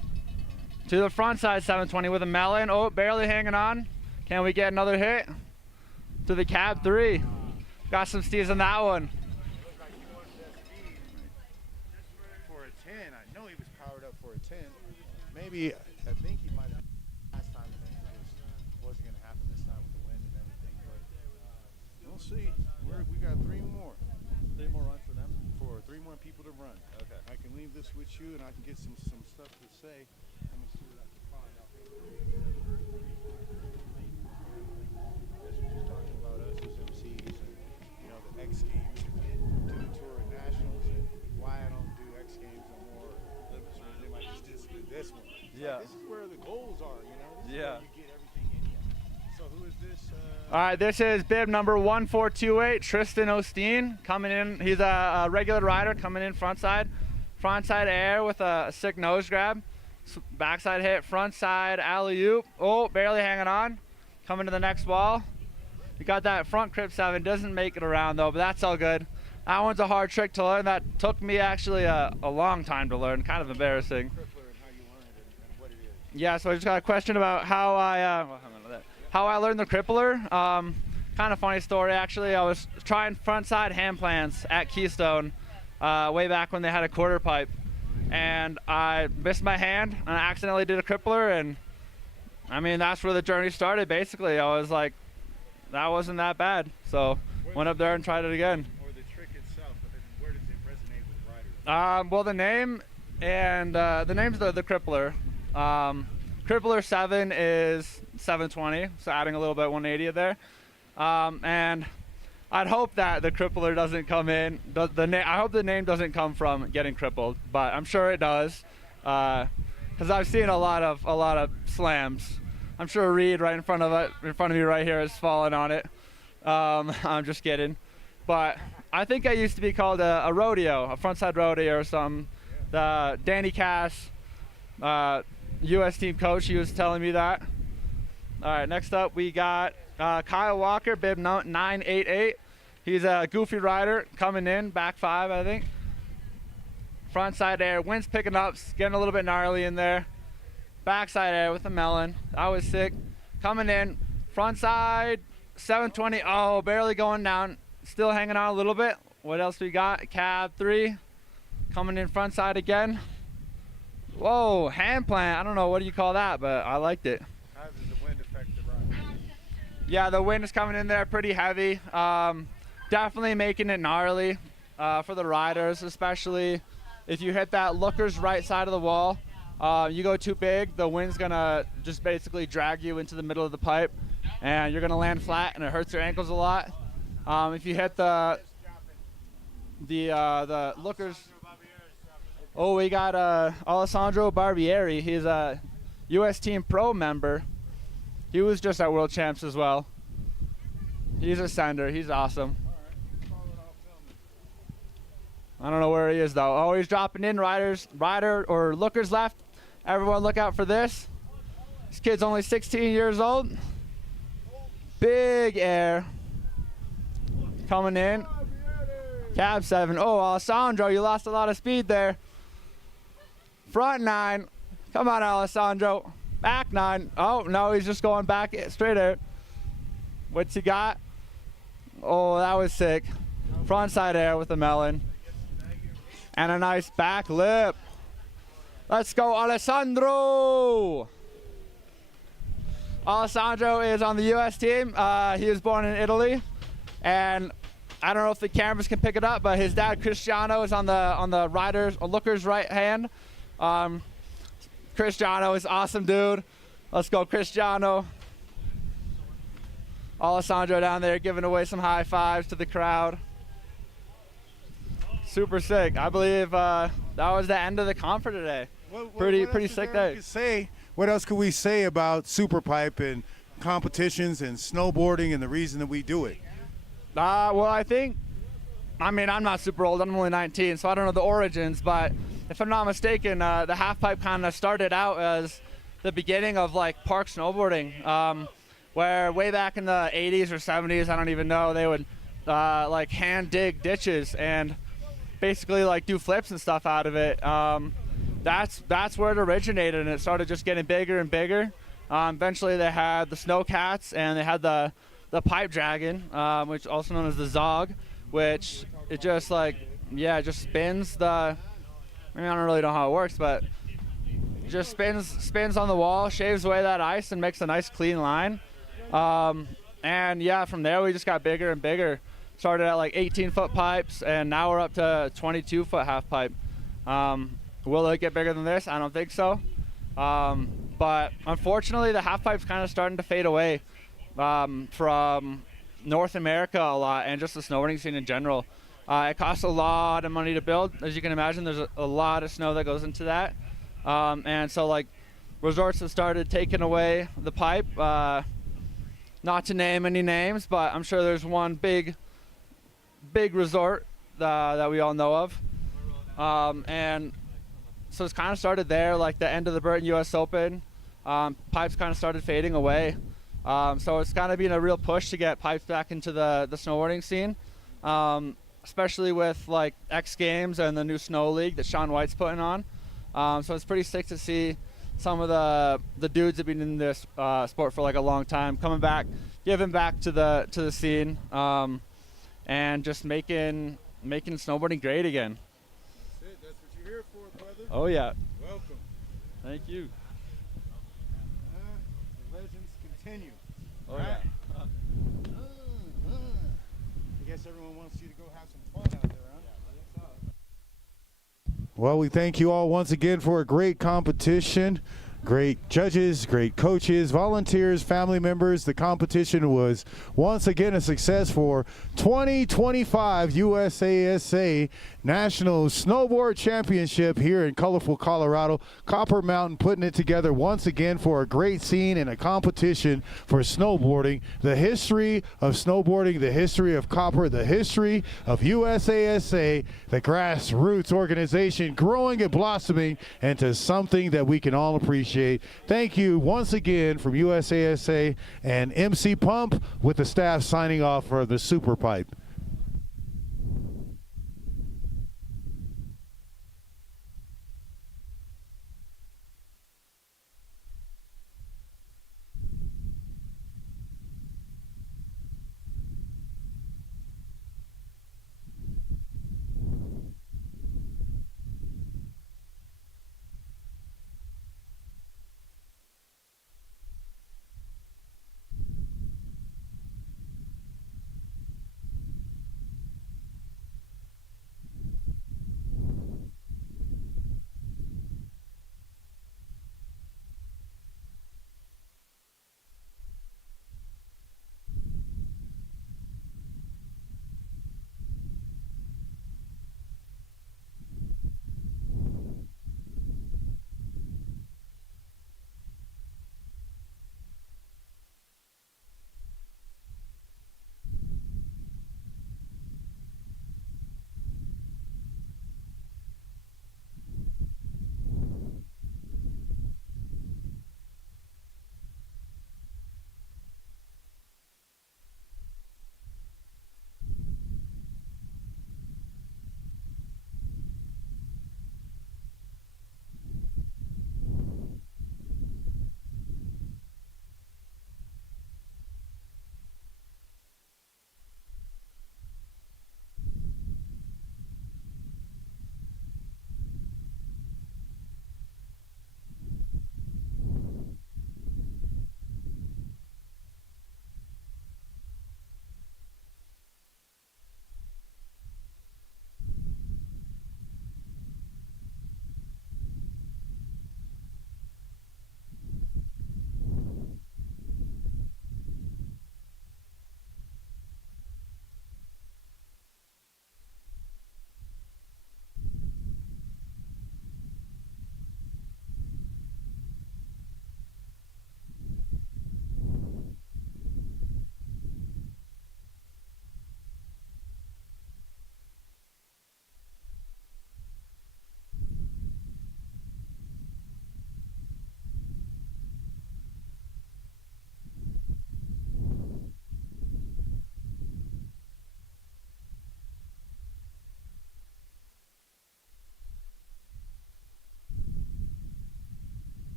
to the front side 720 with a melon. Oh, barely hanging on. Can we get another hit? To the cab 3. Got some steez on that one. For a 10, I know he was powered up for a 10. Maybe, I think he might have last time, and then it just wasn't going to happen this time with the wind and everything. But we'll see. We got 3 more. 3 more runs for them? For 3 more people to run. Okay. I can leave this with you, and I can get some stuff to say. Let me see what I can find out here. This was just talking about us as MCs and, you know, the X Games and do the tour of nationals and why I don't do X Games no more. They might just do this one. Yeah. Like, this is where the goals are, you know? This is Yeah. where you get everything in you. So who is this? All right, this is bib number 1428, Tristan Osteen coming in. He's a regular rider coming in frontside air with a sick nose grab, backside hit, frontside alley-oop. Oh, barely hanging on. Coming to the next wall. You got that front crib 7, doesn't make it around though, but that's all good. That one's a hard trick to learn. That took me actually a long time to learn, kind of embarrassing. Yeah, so I just got a question about how I learned the crippler. Kind of funny story actually. I was trying frontside hand plans at Keystone way back when they had a quarter pipe, and I missed my hand and I accidentally did a crippler, and I mean that's where the journey started basically. I was like, that wasn't that bad, so went up there and tried it again. Or the trick itself, where does it resonate with riders? Well, the name and the name's the crippler. Crippler 7 is 720, so adding a little bit 180 there. And I'd hope that the crippler doesn't come in. I hope the name doesn't come from getting crippled, but I'm sure it does, because I've seen a lot of slams. I'm sure Reed right in front of me right here has fallen on it. I'm just kidding, but I think I used to be called a rodeo, a frontside rodeo or something. The Danny Cass, U.S. team coach, he was telling me that. All right, next up we got Kyle Walker, bib 988. He's a goofy rider coming in, back 5, I think. Frontside air, wind's picking up, getting a little bit gnarly in there. Backside air with a melon, that was sick. Coming in, frontside 720, oh, barely going down, still hanging on a little bit. What else we got? Cab 3, coming in frontside again. Whoa, hand plant, I don't know, what do you call that, but I liked it. How does the wind affect the ride? Yeah, the wind is coming in there pretty heavy. Definitely making it gnarly for the riders, especially if you hit that looker's right side of the wall. You go too big, the wind's gonna just basically drag you into the middle of the pipe, and you're gonna land flat, and it hurts your ankles a lot. If you hit the lookers. Oh, we got Alessandro Barbieri. He's a U.S. Team Pro member. He was just at World Champs as well. He's a sender. He's awesome. I don't know where he is though. Oh, he's dropping in. Rider or lookers left. Everyone look out for this. This kid's only 16 years old. Big air. Coming in. Cab 7. Oh, Alessandro, you lost a lot of speed there. Front 9. Come on, Alessandro. Back 9. Oh, no, he's just going back straight air. What's he got? Oh, that was sick. Front side air with a melon. And a nice back lip. Let's go, Alessandro. Alessandro is on the U.S. team. He was born in Italy. And I don't know if the cameras can pick it up, but his dad, Cristiano, is on the riders or looker's right hand. Cristiano is awesome, dude. Let's go, Cristiano. Alessandro down there giving away some high fives to the crowd. Super sick. I believe that was the end of the comp for today. Pretty sick day. What else could we say about Superpipe and competitions and snowboarding and the reason that we do it? Well, I mean, I'm not super old. I'm only 19, so I don't know the origins. But if I'm not mistaken, the halfpipe kind of started out as the beginning of like park snowboarding, where way back in the 80s or 70s, I don't even know, they would like hand dig ditches and basically like do flips and stuff out of it. That's where it originated, and it started just getting bigger and bigger. Eventually they had the snowcats, and they had the pipe dragon, which also known as the Zog, which it just like, yeah, it just spins the, I mean, I don't really know how it works, but it just spins on the wall, shaves away that ice, and makes a nice clean line. And yeah, from there we just got bigger and bigger. Started at like 18-foot pipes, and now we're up to 22-foot half pipe. Will it get bigger than this? I don't think so. But unfortunately, the half pipe's kind of starting to fade away from North America a lot, and just the snowboarding scene in general. It costs a lot of money to build. As you can imagine, there's a lot of snow that goes into that. And so like resorts have started taking away the pipe. Not to name any names, but I'm sure there's one big resort that we all know of. And so it's kind of started there, like the end of the Burton US Open. Pipes kind of started fading away. So it's kind of been a real push to get pipes back into the snowboarding scene, especially with like X Games and the new Snow League that Sean White's putting on. So it's pretty sick to see some of the dudes that have been in this sport for like a long time coming back, giving back to the scene, and just making snowboarding great again. That's it. That's what you're here for, brother. Oh yeah. Welcome. Thank you. The legends continue. Oh Right? yeah. I guess everyone wants you to go have some fun out there, huh? Well, we thank you all once again for a great competition. Great judges, great coaches, volunteers, family members. The competition was once again a success for 2025 USASA National Snowboard Championship here in colorful Colorado. Copper Mountain putting it together once again for a great scene and a competition for snowboarding. The history of snowboarding, the history of Copper, the history of USASA, the grassroots organization growing and blossoming into something that we can all appreciate. Thank you once again from USASA and MC Pump with the staff signing off for the Super Pipe.